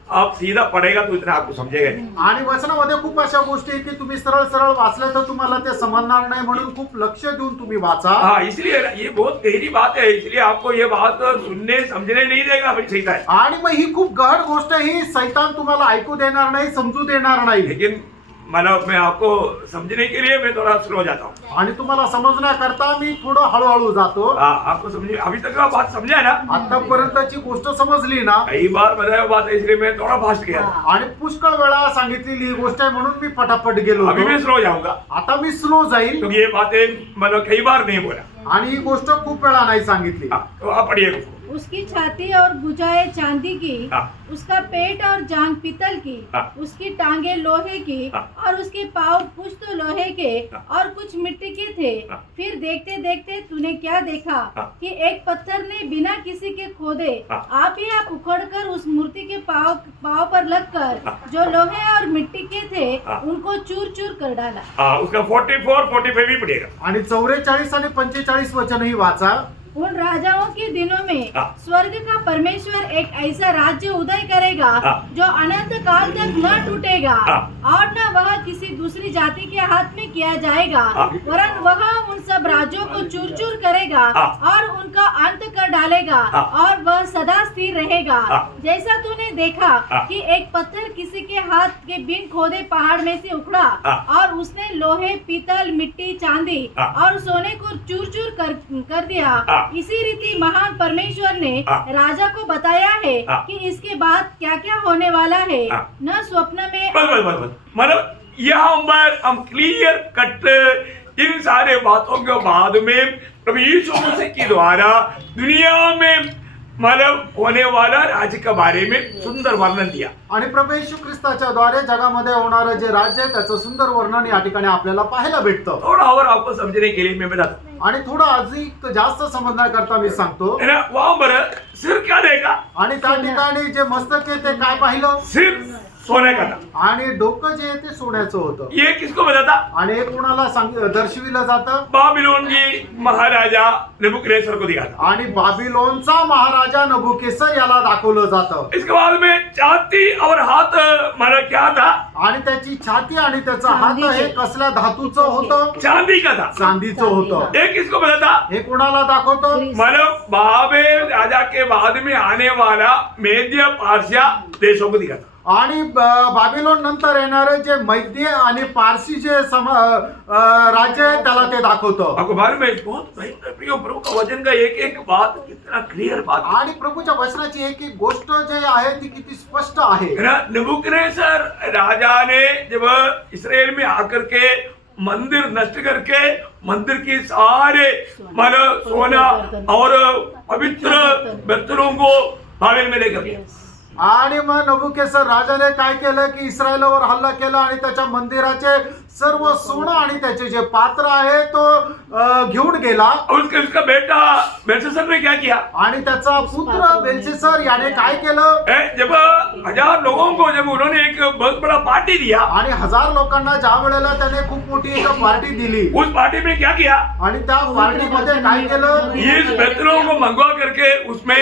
आप सीधा पढ़ेगा तो इतना आपको समझेगा नहीं। आणि वचनामध्ये खूप अशा गोष्टी आहेत की तुम्ही सरळ सरळ वाचल्या तर तुम्हाला ते समजणार नाही, म्हणून खूप लक्ष देऊन तुम्ही वाचा. हाँ, इसलिए ये बहुत गहरी बात है, इसलिए आपको ये बात सुनने समझने नहीं देगा फिर सही है। आणि मग ही खूप गहन गोष्ट, ही सैतान तुम्हाला ऐकू देणार नाही, समजू देणार नाही. लेकिन मतलब मैं आपको समझने के लिए मैं थोड़ा स्लो जाता हूँ। आणि तुम्हाला समजण्याकरता मी थोडं हळूहळू जातो. हाँ, आपको समझे, अभी तक का बात समझा है ना? आतापर्यंतची गोष्ट समजली ना. कई बार बताया बात है, इसलिए मैं थोड़ा फास्ट गया। आणि पुष्कळ वेळा सांगितलेली ही गोष्ट आहे म्हणून मी पटापट गेलो अभी मैं होतो. स्लो जाऊंगा आता मी स्लो जाईल. क्योंकि ये बातें मतलब कई बार नहीं बोला। आणि ही गोष्ट खूप वेळा नाही सांगितली. हाँ, तो आप पढ़िए। उसकी छाती और भुजाएं चांदी की, हाँ। उसका पेट और जांघ पीतल की, हाँ। उसकी टांगे लोहे की, हाँ। और उसके पाँव कुछ तो लोहे के हाँ। और कुछ मिट्टी के थे। हाँ। फिर देखते देखते तूने क्या देखा हाँ। कि एक पत्थर ने बिना किसी के खोदे हाँ। आप ही आप उखड़कर उस मूर्ति के पाँव पर लगकर हाँ। जो लोहे और मिट्टी के थे हाँ। उनको चूर चूर कर डाला। हाँ, उसका 44, 45 भी पढ़िएगा। आणि 44 आणि 45 वचनही वाचा. उन राजाओं के दिनों में हाँ। स्वर्ग का परमेश्वर एक ऐसा राज्य उदय करेगा हाँ। जो अनंत काल तक न टूटेगा हाँ। और न वह किसी दूसरी जाति के हाथ में किया जाएगा, हाँ। वरन वह उन सब राज्यों को चूर चूर करेगा हाँ। और उनका अंत कर डालेगा हाँ। और वह सदा स्थिर रहेगा। हाँ। जैसा तूने देखा हाँ। कि एक पत्थर किसी के हाथ के बिन खोदे पहाड़ में से उखड़ा हाँ। और उसने लोहे, पीतल, मिट्टी, चांदी हाँ। और सोने को चूर चूर कर दिया, हाँ। इसी रीति महान परमेश्वर ने हाँ। राजा को बताया है हाँ। कि इसके बाद क्या क्या होने वाला है। हाँ। न स्वप्न में बस मतलब यहाँ पर हम क्लियर कट इन सारे बातों के बाद में प्रभु यीशु मसीह के द्वारा दुनिया में मतलब होने वाला राज्य के बारे में सुंदर वर्णन दिया। आणि प्रभू येशू ख्रिस्ताच्या द्वारे जगामध्ये होणारं जे राज्य आहे त्याचं सुंदर वर्णन या ठिकाणी आपल्याला पाहायला भेटतं. थोड़ा और आपको समझने के लिए मैं बताता हूँ, आणि थोडं अधिक जास्त समजण्याकरता मी सांगतो. है ना? वहाँ पर सिर क्या देखा? आणि त्या ठिकाणी जे मस्तक आहे ते काय पाहिलं? सिर सोने का था। आणि डोकं जे आहे ते सोन्याचं होतं. ये किसको बताता? आणि हे कोणाला दर्शविलं जातं? बाबिलोन की महाराजा नेबुकदनेस्सर को दिखाता। आणि बाबिलोनचा महाराजा नबुकेसर याला दाखवलं जातं. इसके बाद में छाती और हाथ माना क्या था? आणि त्याची छाती आणि त्याचा हात हे कसल्या धातूचं होतं? चांदी का था। चांदीचं होतं. ये किसको बताता? हे कोणाला दाखवतं? मतलब बाबेल राजा के बाद में आने वाला मेद्य पारसिया देशों को दिखाता। आणि बाबिलोन नंतर येणारे जे मैद्य आणि पारसी जे राज्य आहे त्याला ते दाखवतं. आपको मालूम है बहुत भयंकर प्रिय प्रभु का वचन का एक एक बात कितना क्लियर बात है। आणि प्रभूच्या वचनाची एक एक गोष्ट जे आहे ती किती स्पष्ट आहे. है ना? नेबुकदनेस्सर राजा ने जब इस्राएल में आकर के मंदिर नष्ट करके मंदिर की सारे मतलब सोना और पवित्र बर्तनों को बाबेल में लेकर गया। आणि मग नबुकेसर राजाने काय केलं की इस्रायलवर हल्ला केला आणि त्याच्या मंदिराचे सर्व सोनं आणि त्याचे जे पात्र आहे तो घेऊन गेला. और उसका बेटा बेलशस्सर ने क्या किया? आणि त्याचा पुत्र बेलशस्सर याने काय केलं? जब 1000 लोगों को जब उन्होंने एक बहुत बड़ा पार्टी दिया, आणि 1000 लोकांना ज्या वेळेला त्याने खूप मोठी एक पार्टी दिली उस पार्टी में क्या किया? आणि त्या पार्टीमध्ये काय केलं? इस बर्तनों को मंगवा करके उसमें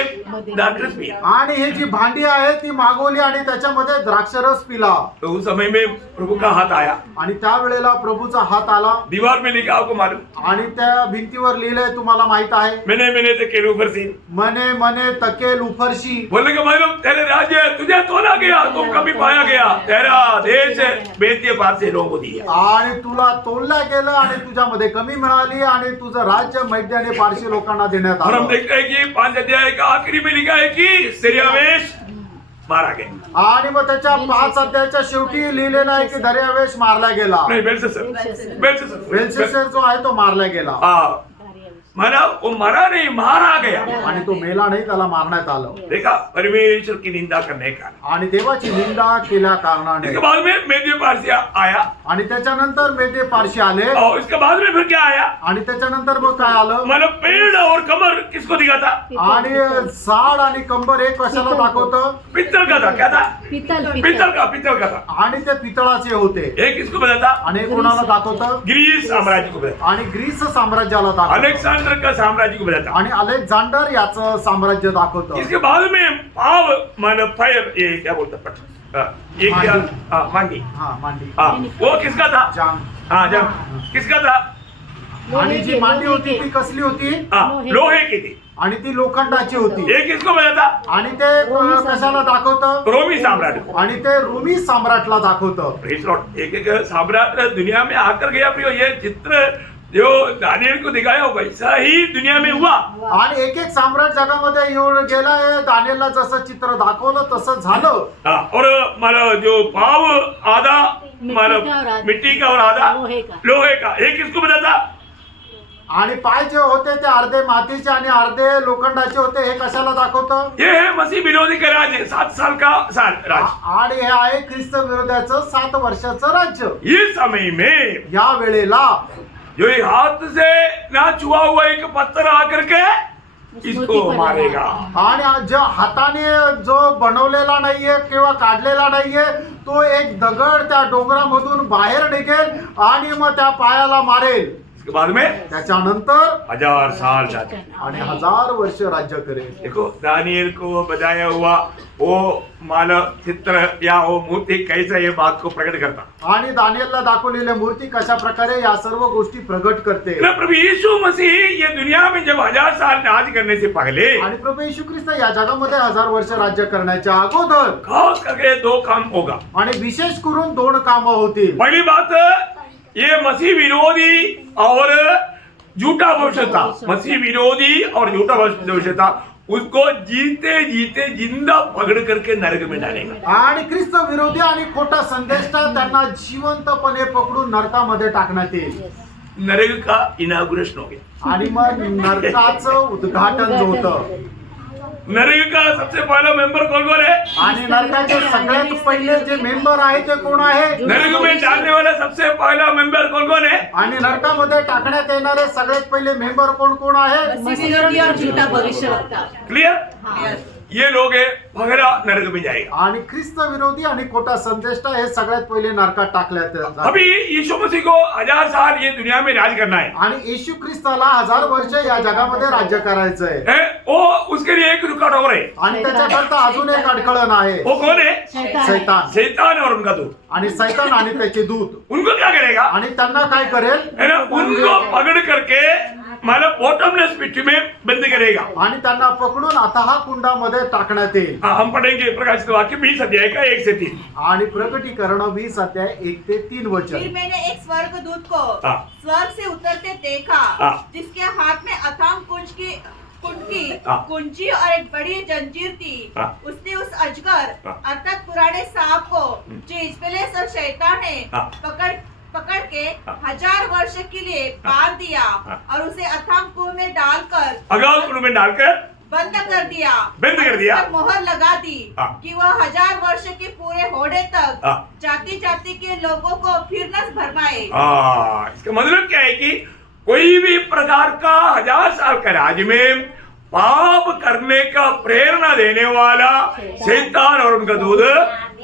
द्राक्षरस पिया। आणि हे जी भांडी आहे ती मागवली आणि त्याच्यामध्ये द्राक्षरस पिला. तो उस समय में प्रभु का हाथ आया, आणि त्या वेळेला प्रभूचा हात आला. दीवार में लिखा आपको मालूम? आणि त्या भिंतीवर लिहिलंय तुम्हाला माहित आहे. मैंने ते केलू फरसी मने मने तकेल उफरशी. बोलने का मालूम तेरे राज्य तुझे तोला गया, तुम कभी पाया गया, तेरा देश बेत्य पारसी लोगों को दिया। आणि तुला तोलल्या गेलं आणि तुझ्यामध्ये कमी मिळाली आणि तुझं राज्य मैद्य आणि पारशी लोकांना देण्यात और हम आलं. देखते हैं कि 5 अध्याय का आखिरी में लिखा है कि दर्यावेश मारा गया। आणि मग त्याच्या 5 अध्यायाच्या शेवटी लिहिलेलं आहे की दर्यावेश मारला गेला. नहीं, बेलशस्सर बेलशस्सर जो आहे तो मारला गेला. हाँ, मरा, वो मरा नहीं, मारा गया। आणि तो मेला नाही, त्याला मारण्यात आलं. देखा, परमेश्वर की निंदा करने का। आणि देवाची निंदा केल्या कारणाने. इसके बाद में मेद्य पारसिया आया, आणि त्याच्यानंतर मेदे पारशी आले. और इसके बाद में फिर क्या आया? आणि त्याच्यानंतर मग काय आलं? मतलब पेड़ और कमर किसको दिखा था? आणि साड आणि कंबर एक कशाला दाखवतं? पित्तल का था। क्या था? पीतल पित्तल का था। आणि ते पितळाचे होते. एक किसको बताता? आणि कोणाला दाखवतं? ग्रीस साम्राज्य को बताता। आणि ग्रीस साम्राज्याला दाखवतं. अलेक्झांडर अलेक्जेंडर का साम्राज्य को बताता। आणि अलेक्झांडर याचं साम्राज्य दाखवतं. इसके बाद में पाव मतलब फायर, ये क्या बोलता पट, ये क्या, मांडी, मांडी. वो किसका था? जांग. जंग किसका था? आणि जी मांडी होती ती कसली होती? लोहे की थी. आणि ती लोखंडाची होती. ये किसको बताता? आणि ते कशाला दाखवतं? रोमी सम्राट को. आणि ते रोमी सम्राटला दाखवतं. एक एक सम्राट दुनिया में आकर गया प्रियो, ये चित्र जो दानियल को दिखाया वैसा ही दुनिया में हुआ. आणि एक एक सम्राट जगामध्ये येऊन गेलाय. दानियलला जसं चित्र दाखवलं तसं झालं. और मानो जो पाव आधा मानो मिट्टी का और आधा लोहे का, ये किसको बताता? आणि पाय जे होते ते अर्धे मातीचे आणि अर्धे लोखंडाचे होते. हे कशाला दाखवतं? ये है मसीह विरोधी का राज, 7 साल का साल राज. आणि हे आहे ख्रिस्त विरोधाचं 7 वर्षाचं राज्य. इस समय में या वेळेला जो एक हाथ से ना छुआ हुआ एक पत्थर आकर के इसको मारेगा. आणि जो हाताने जो बनवलेला नाहीये किंवा काढलेला नाहीये तो एक दगड त्या डोंगरामधून बाहेर निघेल आणि मग त्या पायाला मारेल. इसके बाद में त्याच्यानंतर 1000 साल राज्य. आणि 1000 वर्ष राज्य करेल. देखो दानियल को बताया हुआ वो मानव चित्र या वो मूर्ति कैसे ये बात को प्रकट करता. आणि दानियलला दाखवलेली मूर्ती कशा प्रकारे या सर्व गोष्टी प्रगट करते. प्रभु यीशु मसीह ये दुनिया में जब 1000 साल राज करने से पहले आणि प्रभू येशू ख्रिस्त या जगामध्ये 1000 वर्ष राज्य करण्याच्या अगोदर खास करके 2 काम होगा. आणि विशेष करून 2 कामं होतील. पहली बात, ये मसीह विरोधी और झूठा भविष्य था. मसीह विरोधी और झूठा भविष्य था, उसको जीते जीते जिंदा पकड़ करके नरक में डालेगा. आणि ख्रिस्त विरोधी आणि खोटा संदेष्टा त्यांना जिवंतपणे पकडून नरकामध्ये टाकण्यात येईल. नरक का इनागुरेशन हो गया. आणि मग नरकाचं उद्घाटन जो होतं. नरक का सबसे पहला मेंबर कौन कौन है? आणि नरकाचे सगळ्यात पहिले जे मेंबर आहे ते कोण आहे? नरक में डालने वाला सबसे पहला मेंबर कौन कौन है? आणि नरकामध्ये टाकण्यात येणारे सगळ्यात पहिले मेंबर कोण कोण आहे? मसीह विरोधी और झूठा भविष्यवक्ता. क्लियर? ये लोग है पहला नरक में जाएगा. आणि ख्रिस्त विरोधी आणि खोटा संदेष्टा हे सगळ्यात पहिले नरकात टाकल्यात जातात. अभी यीशु मसीह को 1000 साल ये दुनिया में राज करना है. आणि येशू ख्रिस्ताला 1000 वर्ष या जगामध्ये राज्य करायचंय. वो उसके लिए एक रुकावट और है. आणि त्याच्याकरता अजून एक अडखळण आहे. वो कौन है? सैतान. शैतान और उनका दूत. आणि सैतान आणि त्याचे दूत. उनको क्या करेगा? आणि त्यांना काय करेल? है ना, उनको पकड़ करके मतलब बॉटमलेस पिट में बंद करेगा. आणि त्यांना पकडून अथाह कुंडामध्ये टाकण्यात येईल. हम पढ़ेंगे प्रकाशित वाक्य 20 अध्याय का 1 से 3. आणि प्रकटीकरण 20 अध्याय 1 ते 3 वचन. फिर मैंने एक स्वर्गदूत को हाँ। स्वर्ग से उतरते देखा, हाँ। जिसके हाथ में अथांग कुंज हाँ। कुंजी और एक बड़ी जंजीर थी. हाँ। उसने उस अजगर हाँ। अर्थात पुराने सांप को जो इस्पेलेस और शैतान है हाँ। पकड़ के हाँ। 1000 वर्ष के लिए बांध दिया हाँ। और उसे अथांग कुएं में डालकर अगाउ कुंड में डालकर बंद कर दिया. बंद कर दिया। उस पर मोहर लगा दी हाँ। कि वह 1000 वर्ष के पूरे होने तक हाँ। जाति जाति के लोगों को फिर न भरमाए. इसका मतलब क्या है कि कोई भी प्रकार का 1000 साल का राज में पाप करने का प्रेरणा देने वाला शैतान और उनका दूत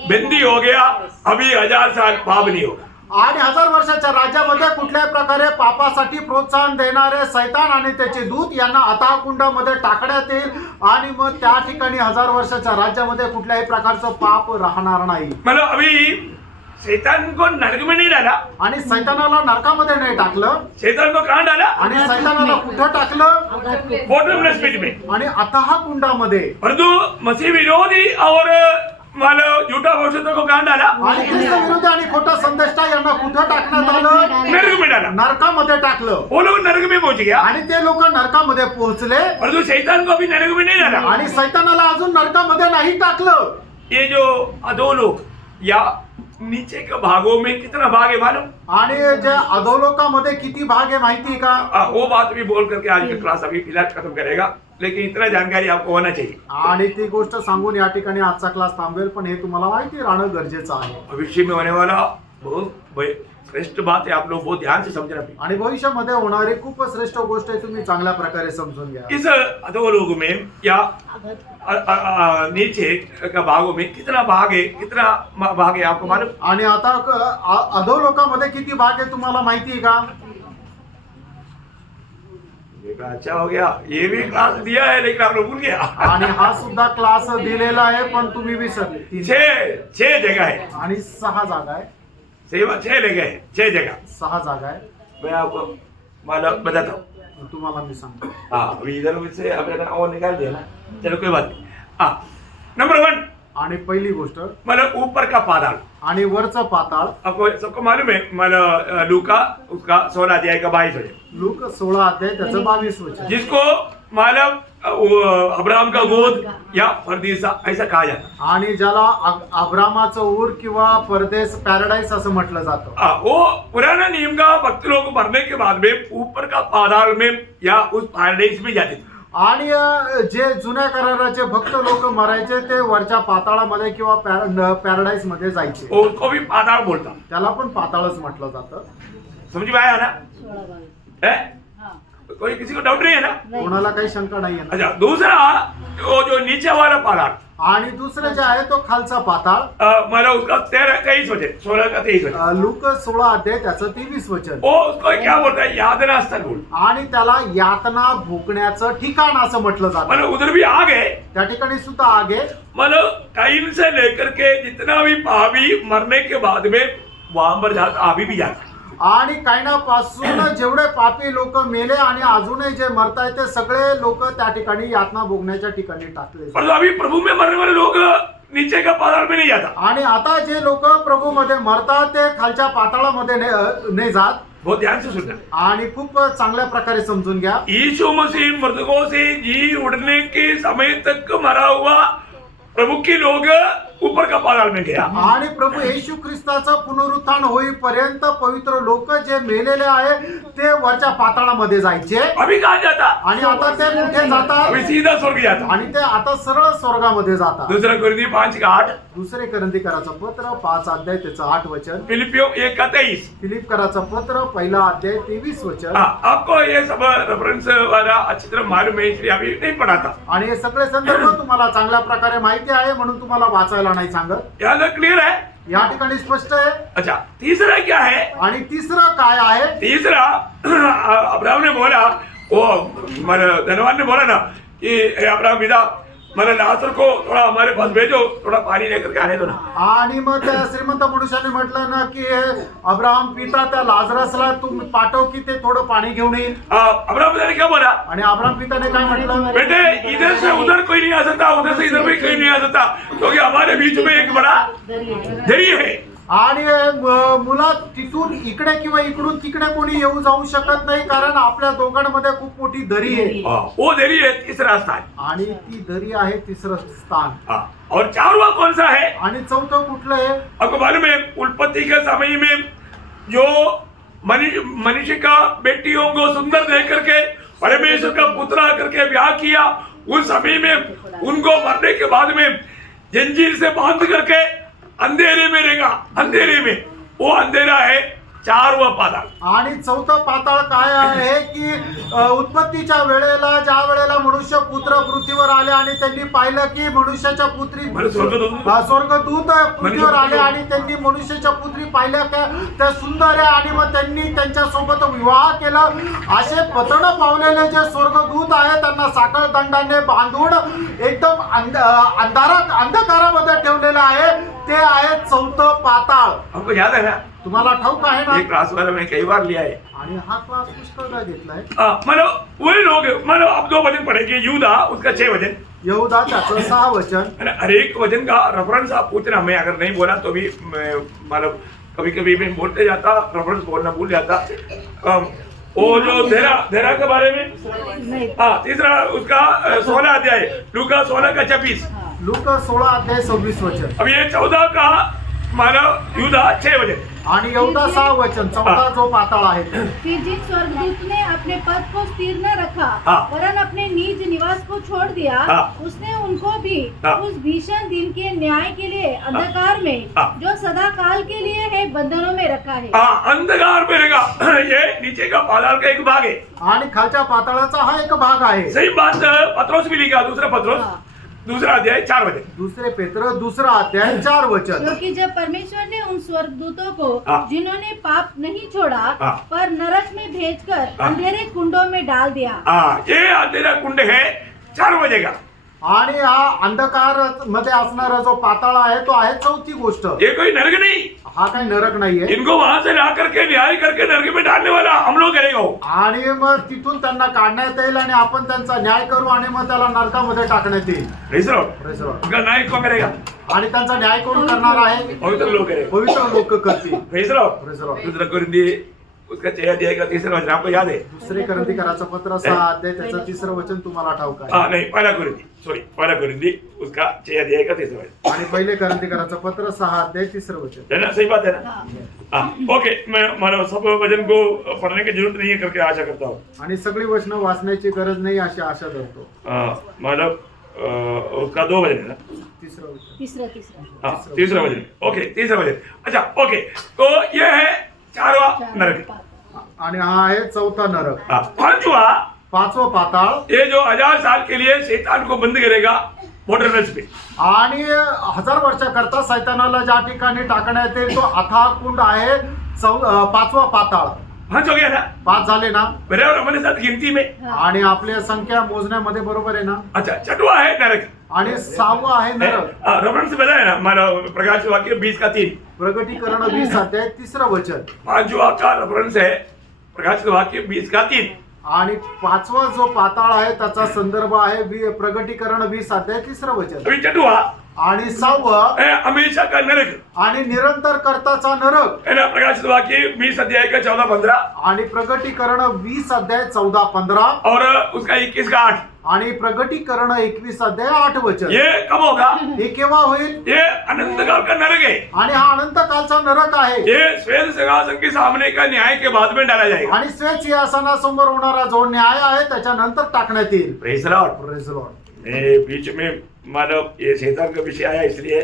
बंदी हो गया. अभी 1000 साल पाप नहीं होगा. आणि 1000 वर्षाच्या राज्यामध्ये कुठल्याही प्रकारे पापासाठी प्रोत्साहन देणारे सैतान आणि त्याचे दूत यांना अथाह कुंडामध्ये टाकण्यात येईल. आणि मग त्या ठिकाणी 1000 वर्षाच्या राज्यामध्ये कुठल्याही प्रकारचं पाप राहणार नाही. मतलब अभी शैतान को नरक में नहीं डाला. आणि सैतानाला नरकामध्ये नाही टाकलं. शैतान को कहाँ डाला? आणि सैतानाला कुठं टाकलं? बॉटमलेस पिट में. आणि अथाह कुंडामध्ये. परंतु मसीह विरोधी और मानव झूठा भविष्य को कहाँ डाला? आणि ख्रिस्त विरोधी आणि खोटा संदेष्टा यांना कुठं टाकण्यात आलं? नरक में डाला. नरकामध्ये टाकलं. वो लोग नरक में पहुंच गया. आणि ते लोक नरकामध्ये पोहोचले. परंतु शैतान को अभी नरक में नहीं डाला. आणि सैतानाला अजून नरकामध्ये नाही टाकलं. ये जो अधोलोक या नीचे के भागों में कितना भाग है मालूम? आणि जे अधोलोकामध्ये किती भाग आहे माहिती का? वो बात भी बोल करके आज का क्लास अभी फिलहाल खत्म करेगा, लेकिन इतना जानकारी आपको होना चाहिए. आणि ती गोष्ट सांगून या ठिकाणी आजचा क्लास थांबवेल, पण हे तुम्हाला माहिती राहणं गरजेचं आहे. भविष्य में होने वाला बहुत श्रेष्ठ बात है, आप लोग बहुत ध्यान से समझना. आणि भविष्यामध्ये होणारी खूप श्रेष्ठ गोष्ट आहे, तुम्ही चांगल्या प्रकारे समजून घ्या. इस अधोलोक में या नीचे का भागों में कितना भाग है, कितना भाग है आपको मालूम? आणि आता अधोलोकामध्ये किती भाग आहे तुम्हाला माहिती आहे का? मैंने कहा अच्छा हो गया, ये भी क्लास दिया है लेकिन आपने भूल गया। आणि हा सुद्धा क्लास दिलेला आहे पण तुम्ही विसरले. छह जगह है, आणि 6 जागा आहे. सेवा 6 जगह है, 6 जगह 6 जागा आहे. मैं आपको मतलब बताता हूँ। तुम्हाला मी सांगतो. हाँ अभी इधर से अपने और निकाल दिया ना, चलो कोई बात नहीं। हाँ नंबर 1 आणि पहिली गोष्ट मतलब ऊपर का पाताल। आणि वरचं पाताळ. आपको सबको मालूम है मतलब लूका उसका 16 अध्याय का 22 वचन, लूक 16 अध्याय त्याचं 22 वचन. जिसको मतलब अब्राहम का गोद या परदेसा ऐसा कहा जाता। आणि ज्याला अब्रामाचं ऊर किंवा परदेश पॅराडाइस असं म्हटलं जातं. वो पुराना नियम का भक्त लोग मरने के बाद में ऊपर का पाताल में या उस पैराडाइस में जाते थे। आणि जे जुन्या कराराचे भक्त लोक मरायचे ते वरच्या पाताळामध्ये किंवा पॅराडाइस मध्ये जायचे. उसको भी पाताल बोलता, त्याला पण पाताळच म्हटलं जातं. समझ में आया ना? 16-22 है? हाँ कोई किसी को डाउट नहीं है ना? नहीं। कोणाला काही शंका नाहीये ना. अच्छा दूसरा वो जो नीचे वाला पाताल आणि दुसरं जे आहे तो खालचा पाताळ. मतलब उसका 23 वचन, 16 का 23 वचन, लूक 16 अध्याय त्याचं 23 वचन. वो उसको क्या बोलता है? यातना स्थल बोल, आणि त्याला यातना भोगण्याचं ठिकाण असं म्हटलं जातं. मतलब उधर भी आ गए। त्या ठिकाणी सुद्धा आगे मतलब काइन से लेकर के जितना भी पापी मरने के बाद में वहां पर जाता, अभी भी जाता। आणि कायनापासून जेवढे पापी लोक मेले आणि अजूनही जे मरतायत ते सगळे लोक त्या ठिकाणी यातना भोगण्याच्या ठिकाणी टाकले. पर अभी प्रभु में मरने वाले लोग नीचे का पाताल में नहीं जाता। आणि आता जे लोक प्रभू मध्ये मरतात ते खालच्या पाताळामध्ये नाही जात. बहुत ध्यान से सुनना। आणि खूप चांगल्या प्रकारे समजून घ्या. यीशु मसीह मृतकों से जी उठने के समय तक मरा हुआ प्रभु के लोग ऊपर का पाताल में गया। आणि प्रभू येशू ख्रिस्ताचं पुनरुत्थान होईपर्यंत पवित्र लोक जे मेलेले आहे ते वरच्या पाताळामध्ये जायचे. अभी कहा जाता? आणि आता ते कुठे जातात? अभी सीधा स्वर्ग जाता। आणि ते आता सरळ स्वर्गामध्ये जातात. दूसरा कुरिन्थी 5:8, दुसरे करंथीकराचं पत्र 5 अध्याय त्याचं 8 वचन. फिलिपियो 1:23। फिलिपकराचं पत्र 1 अध्याय 23 वचन. हाँ, आपको ये सब रेफरेंस वाला अच्छी तरह मालूम है इसलिए अभी नहीं पढ़ाता। आणि हे सगळे संदर्भ तुम्हाला चांगल्या प्रकारे माहिती आहे म्हणून तुम्हाला वाचायला नाही सांगत. यहाँ तक क्लियर है? या ठिकाणी स्पष्ट आहे. अच्छा तीसरा क्या है? आणि तिसरं काय आहे? तीसरा अब्राहम ने बोला, वो धनवान ने बोला ना कि अब्राहम पिता मैंने नासर को थोड़ा हमारे पास भेजो, थोड़ा पानी लेकर के आने दो ना। आणि मग त्या श्रीमंत मनुष्याने म्हटलं ना की अब्राहम पिता त्या लाजरसला तुम्ही पाठव की ते थोडं पाणी घेऊन येईल. अब्राहम पिता ने क्या बोला? आणि अब्राहम पिताने काय म्हटलं? बेटे इधर से उधर कोई नहीं आ सकता, उधर से इधर भी कोई नहीं आ सकता, क्योंकि हमारे बीच में एक बड़ा दरी है। आणि मुला तिथून इकडे किंवा इकडून तिकडे कोणी येऊ जाऊ शकत नाही कारण आपल्या दोघांमध्ये खूप मोठी दरी आहे. वो दरी है तीसरा स्थान। आणि ती दरी आहे तिसरं स्थान. और चारवा कौन सा है? आणि चौथं कुठलं आहे? आपको मालूम है उत्पत्ति के समय में जो मनुष्य का बेटियों को सुंदर देख करके परमेश्वर का पुत्र आकर के ब्याह किया, उस समय में उनको मरने के बाद में जंजीर से बांध करके अंधेरे में रहेगा। अंधेरे में वो अंधेरा है 4वां पाताळ. आणि चौथं पाताळ काय आहे की उत्पत्तीच्या वेळेला ज्या वेळेला मनुष्य पुत्र पृथ्वीवर आले आणि त्यांनी पाहिलं की मनुष्याच्या पुत्री स्वर्गदूत पृथ्वीवर आले आणि त्यांनी मनुष्याच्या पुत्री पाहिल्या त्या सुंदर आहे आणि मग त्यांनी त्यांच्या सोबत विवाह केला. असे पतन पावलेले जे स्वर्गदूत आहे त्यांना साखळ दंडाने बांधून एकदम अंधकारामध्ये ठेवलेलं आहे. ते आहे चौथं पाताळ. हमको याद है ना? तुम्हाला ठाऊक आहे ना? एक क्लास वाला मैं कई बार लिया है. आणि हा क्लास पुस्तकाला घेतलाय. मतलब वही लोग मतलब अब 2 वचन पढ़ेंगे, यूदा उसका 6 वचन, यहूदा त्याचं 6 वचन. हर एक वचन का रेफरेंस आप पूछना, मैं अगर नहीं बोला तो भी मतलब कभी कभी मैं बोलते जाता, रेफरेंस बोलना भूल जाता। वो जो धेरा के बारे में नहीं। हाँ तीसरा उसका 16 अध्याय, लूका 16 का 26, लूक 16 अध्याय 26 वचन. अब ये 14 का मानव यूदा 6 वचन आणि यहूदा 6 वचन. चौथा जो पाताळ आहे फिर जिन स्वर्गदूत ने अपने पद को स्थिर न रखा वरन अपने निज निवास को छोड़ दिया, उसने उनको भी उस भीषण दिन के न्याय के लिए अंधकार में जो सदा काल के लिए है बंधनों में रखा है. अंधकार में रहेगा. ये नीचे का पाताल का एक भाग है आणि खालच्या पाताळाचा हा एक भाग आहे. सही बात पत्रोस भी लिखा, दूसरा पत्रोस दूसरा अध्याय 4 वचन। दुसरे पेत्र दूसरा अध्याय 4 वचन। क्योंकि जब परमेश्वर ने उन स्वर्गदूतों को हाँ। जिन्होंने पाप नहीं छोड़ा हाँ। पर नरक में भेजकर हाँ। अंधेरे कुंडों में डाल दिया। ये अंधेरा कुंड है 4 बजेगा। आणि हा अंधकार मध्ये असणारा जो पाताळ आहे तो आहे चौथी गोष्ट। ये कोई नरक नहीं, हा काही नरक नाहीये। इनको वहां से ला करके न्याय करके नरक में डालने वाला हम लोग करेगा वो। आणि मग तिथून त्यांना काढण्यात येईल आणि आपण त्यांचा न्याय करू आणि मग त्याला नरकामध्ये टाकण्यात येईल। Praise the Lord। Praise the Lord। उनका न्याय कौन करेगा? आणि त्यांचा न्याय कोण करणार आहे? पवित्र लोग करेगा। पवित्र लोक करतील। Praise the Lord। Praise the Lord। दूसरा कुरिन्दी उसका 6 अध्याय का 3रा वचन आपको याद है? दुसरे करंथीकराचा पत्र 6 अध्याय त्याचं 3रं वचन तुम्हाला ठाऊक आहे। नहीं, पहला कुरिन्दी उसका 6 अध्याय का 3रा वचन। आणि पहिले करंथीकराचं पत्र 6 अध्याय 3रं वचन। है ना? सही बात है ना? हाँ। हाँ, ओके। मैं मानो सब वचन को पढ़ने की जरूरत नहीं है करके आशा करता हूँ। आणि सगळी वचनं वाचण्याची गरज नाही अशी आशा धरतो। मतलब उसका 2 वचन है ना? 3रं वचन। तीसरा हाँ, 3रा वचन। ओके, 3रा वचन। अच्छा, ओके। तो ये है 4वां नरक। आणि हा आहे चौथा नरक। हाँ, 5वां 5वं पाताळ ये जो 1000 साल के लिए शैतान को बंद करेगा वॉटरवेल्स पे। आणि 1000 वर्षाकरता सैतानाला ज्या ठिकाणी टाकण्यात येईल तो अथाह कुंड आहे 5वा पाताळ। 5 हो गया ना? 5 झाले ना? बराबर हमारे साथ गिनती में। आणि आपल्या संख्या मोजण्यामध्ये बरोबर आहे ना? अच्छा, 6वां है नरक। आणि 6वां आहे नरक। रमन से बताया ना, मानो प्रकाश वाक्य 20 का 3। प्रगटीकरण 20 अध्याय 3रं वचन। 5वां का रेफरेंस है प्रकाश वाक्य 20 का 3। आणि 5वा जो पाताळ आहे त्याचा संदर्भ आहे प्रगटीकरण 20 अध्याय 3रं वचन। अभी 6वां आणि 6वं है हमेशा का नरक, आणि निरंतर करताचा नरक है ना? प्रकाश वाक्य 20 अध्याय का 14-15 आणि प्रगटीकरण 20 अध्याय 14-15 और उसका 21 का 8। आणि प्रगटीकरण 21 अध्याय 8 वचन। ये कब होगा? हे केव्हा होईल? ये अनंत काल का नरक है। आणि हा अनंत कालचा नरक आहे। ये श्वेत सिंहासन के सामने का न्याय के बाद में डाला जाएगा। आणि श्वेत सिंहासनासमोर होणारा जो न्याय आहे त्याच्यानंतर टाकण्यात येईल। Praise the Lord. Praise the Lord. मैं बीच में मानव ये शैतान का विषय आया इसलिए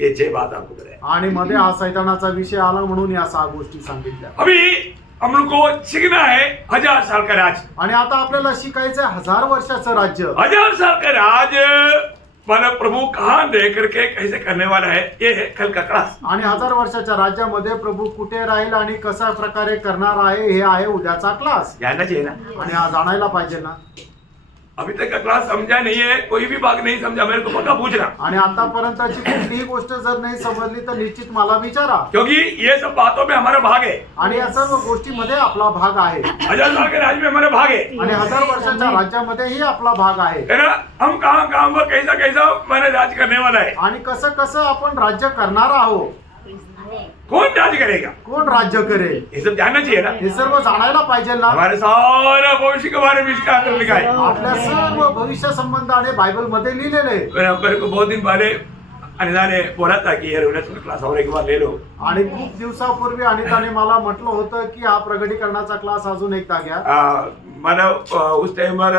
ये 6 बात आपको बताया। आणि मध्ये हा सैतानाचा विषय आला म्हणून या 6 गोष्टी सांगितल्या। अभी हम लोग को सीखना है 1000 साल का राज। आणि आता आपल्याला शिकायचं 1000 वर्षाचं राज्य। 1000 साल का राज मानव प्रभु कहाँ रह करके कैसे करने वाला है, ये है कल का क्लास। आणि 1000 वर्षाच्या राज्यामध्ये प्रभू कुठे राहील आणि कशा प्रकारे करणार आहे हे आहे उद्याचा क्लास। जानना चाहिए ना? आणि हा जाणायला पाहिजे ना? अभी तक का क्लास समझा नहीं है, कोई भी भाग नहीं समझा, मेरे को पक्का पूछना। आणि आतापर्यंतची कुठलीही गोष्ट जर नाही समजली तर निश्चित मला विचारा, क्योंकि ये सब बातों में हमारा भाग है। आणि या सर्व गोष्टीमध्ये आपला भाग आहे। 1000 साल के राज में हमारा भाग है, आणि 1000 वर्षाच्या राज्यामध्येही आपला भाग आहे। है ना? हम कहाँ कहाँ व कैसा कैसा मैंने राज करने वाला है। आणि कसं कसं आपण राज्य करणार आहोत, कौन राज करेगा, कोण राज्य करेल ये सब जानना चाहिए ना? हे सर्व जाणायला पाहिजे ना? हमारे सारा भविष्य के बारे में इसका अंदर लिखा है। आपल्या सर्व भविष्य संबंधाने बायबल मध्ये लिहिलेले आहे। मेरे को बहुत दिन पहले अनिता ने बोला था कि ये रेवलेशन क्लास और एक बार ले लो। आणि खूप दिवसापूर्वी अनिताने मला म्हटलं होतं की हा प्रगटीकरणाचा क्लास अजून एकदा घ्या। मतलब उस टाइम पर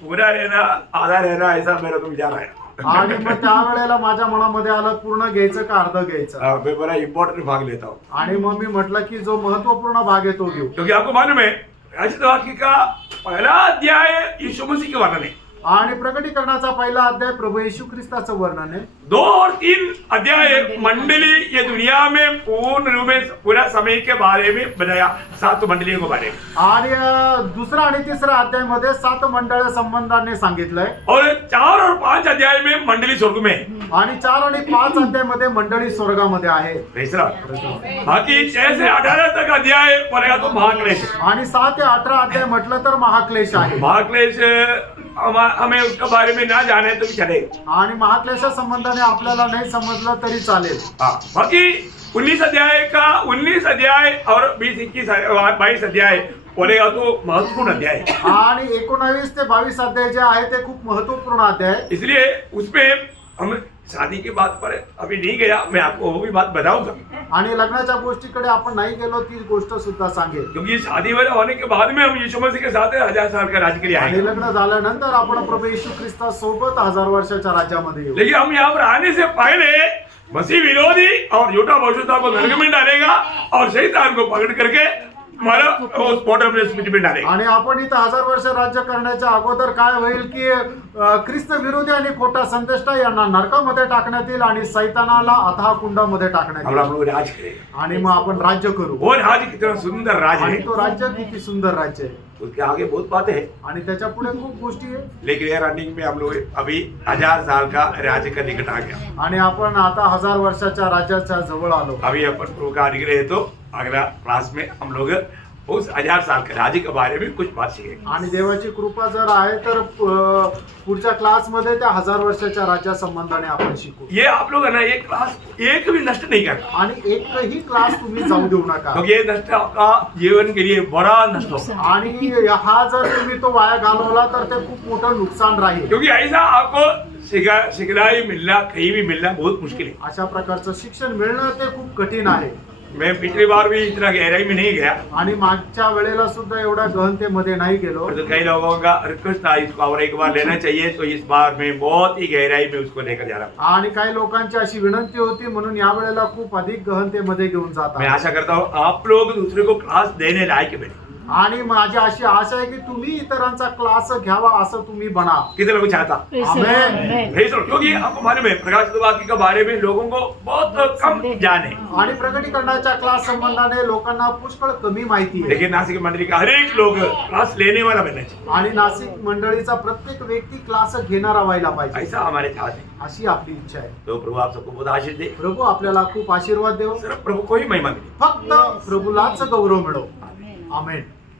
पूरा रहना आधा रहना ऐसा मेरे को विचार आया। आणि मग त्यावेळेला माझ्या मनामध्ये आलं पूर्ण घ्यायचं का अर्ध घ्यायचं। मैं बड़ा इम्पोर्टेंट भाग लेता हूँ, आणि मग मी म्हटलं की जो महत्वपूर्ण भाग आहे तो घेऊ। क्योंकि आपको मालूम है प्रकाशित वाक्य का पहला अध्याय यीशु मसीह के वर्णन है। आणि प्रगटीकरणाचा पहिला अध्याय प्रभू येशू ख्रिस्ताचं वर्णन आहे। 2 और 3 अध्याय मंडली ये दुनिया में पूर्ण रूप में पूरा समय के बारे में बताया, 7 मंडलियों के बारे में। आणि दुसरा आणि तिसरा अध्याय मध्ये 7 मंडळ संबंधाने सांगितलंय। और 4 और 5 अध्याय में मंडली स्वर्ग में है। आणि 4 आणि 5 अध्याय मध्ये मंडळी स्वर्गामध्ये आहे। बाकी 6 से 18 तक अध्याय बोलेगा तो महाक्लेश। आणि 6 ते 18 अध्याय म्हटलं तर महाक्लेश आहे। महाक्लेश हमें उसके बारे में ना जाने तो भी चलेगा। आणि महाक्लेशा संबंधाने आपल्याला नाही समजलं तरी चालेल। बाकी 19 अध्याय का 19 अध्याय और 20-21-22 अध्याय बोलेगा तो महत्वपूर्ण अध्याय। आणि 19 ते 22 अध्याय जे आहे ते खूप महत्वपूर्ण अध्याय। इसलिए उसमें हम शादी की बात पर अभी नहीं गया, मैं आपको वो भी बात बताऊंगा। आणि लग्नाच्या गोष्टीकडे आपण नाही गेलो ती गोष्ट सुद्धा सांगेल। क्योंकि शादी वाला होने के बाद में हम यीशु मसीह के साथ 1000 साल का राज्य के लिए आणि आएंगे। लग्न झाल्यानंतर आपण प्रभू येशू ख्रिस्ता सोबत 1000 वर्षाच्या राज्यामध्ये येऊ। लेकिन हम यहाँ पर आने से पहले मसीह विरोधी और झूठा भविष्यवक्ता को नरक में डालेगा और शैतान को पकड़ करके मला स्पॉट ऑफ स्पीच में डाले. आणि आपण इथं 1000 वर्ष राज्य करण्याच्या अगोदर काय होईल की ख्रिस्त विरोधी आणि खोटा संदेष्टा यांना नरकामध्ये टाकण्यात येईल आणि सैतानाला अथाह कुंडामध्ये टाकण्यात हम येईल लोग राज करें. आणि मग आपण राज्य करू. वो राज कितना सुंदर राज आणि है. तो राज्य किती सुंदर राज्य आहे उसके आगे बहुत बातें हैं. आणि त्याच्या पुढे खूप गोष्टी आहे. लेकिन ये रनिंग में हम लोग अभी 1000 साल का राज्य का निकट आ गया. आणि आपण आता 1000 वर्षाच्या राज्याच्या जवळ आलो. अभी अपन प्रभु का अनुग्रह है तो अगला क्लास में हम लोग उस 1000 साल के राज्य के बारे में कुछ बात सीखेंगे. आणि देवाची कृपा जर आहे तर पुढच्या क्लासमध्ये त्या 1000 वर्षाच्या राज्या संबंधाने आपण शिकू. ये आप लोग है ना, ये क्लास एक भी नष्ट नहीं करना, आणि एकही क्लास तुम्ही जाऊ देऊ नका. क्योंकि ये नष्ट का जीवन के लिए बड़ा नष्ट होगा. आणि हा जर तुम्ही तो वाया घालवला तर ते खूप मोठं नुकसान राहील. क्योंकि ऐसा आपको सिखलाई मिलना कहीं भी मिलना बहुत मुश्किल है. अशा प्रकारचं शिक्षण मिळणं ते खूप कठीण आहे. मैं पिछली बार भी इतना गहराई में नहीं गया, आणि मागच्या वेळेला सुद्धा एवढ्या गहनतेमध्ये नाही गेलो. और तो कई लोगों का रिक्वेस्ट था इसको और एक बार लेना चाहिए, तो इस बार मैं बहुत ही गहराई में उसको लेकर जा रहा हूँ. आणि काही लोकांची अशी विनंती होती म्हणून या वेळेला खूप अधिक गहनतेमध्ये घेऊन जात मैं आहे. आशा करता हूँ आप लोग दूसरे को क्लास देने लायक बने. आणि माझी अशी आशा आहे की तुम्ही इतरांचा क्लास घ्यावा असं तुम्ही बना. कितने लोग चाहता आमेन. भेज दो, क्योंकि आपको मालूम है प्रकाश वाक्य के बारे में लोगों को बहुत कम जान है. आणि प्रकटीकरणाच्या क्लास संबंधाने लोकांना पुष्कळ कमी माहिती आहे. लेकिन नासिक मंडली का हर एक लोग क्लास लेने वाला बनना चाहिए. आणि नाशिक मंडळीचा प्रत्येक व्यक्ती क्लास घेणारा व्हायला पाहिजे ऐसा हमारे चाहते हैं. अशी आपली इच्छा आहे. तो प्रभु आप सबको बहुत आशीष दे. प्रभू आपल्याला खूप आशीर्वाद देव. सिर्फ प्रभु को ही महिमा मिले. फक्त प्रभूलाच गौरव मिळो. आमेन.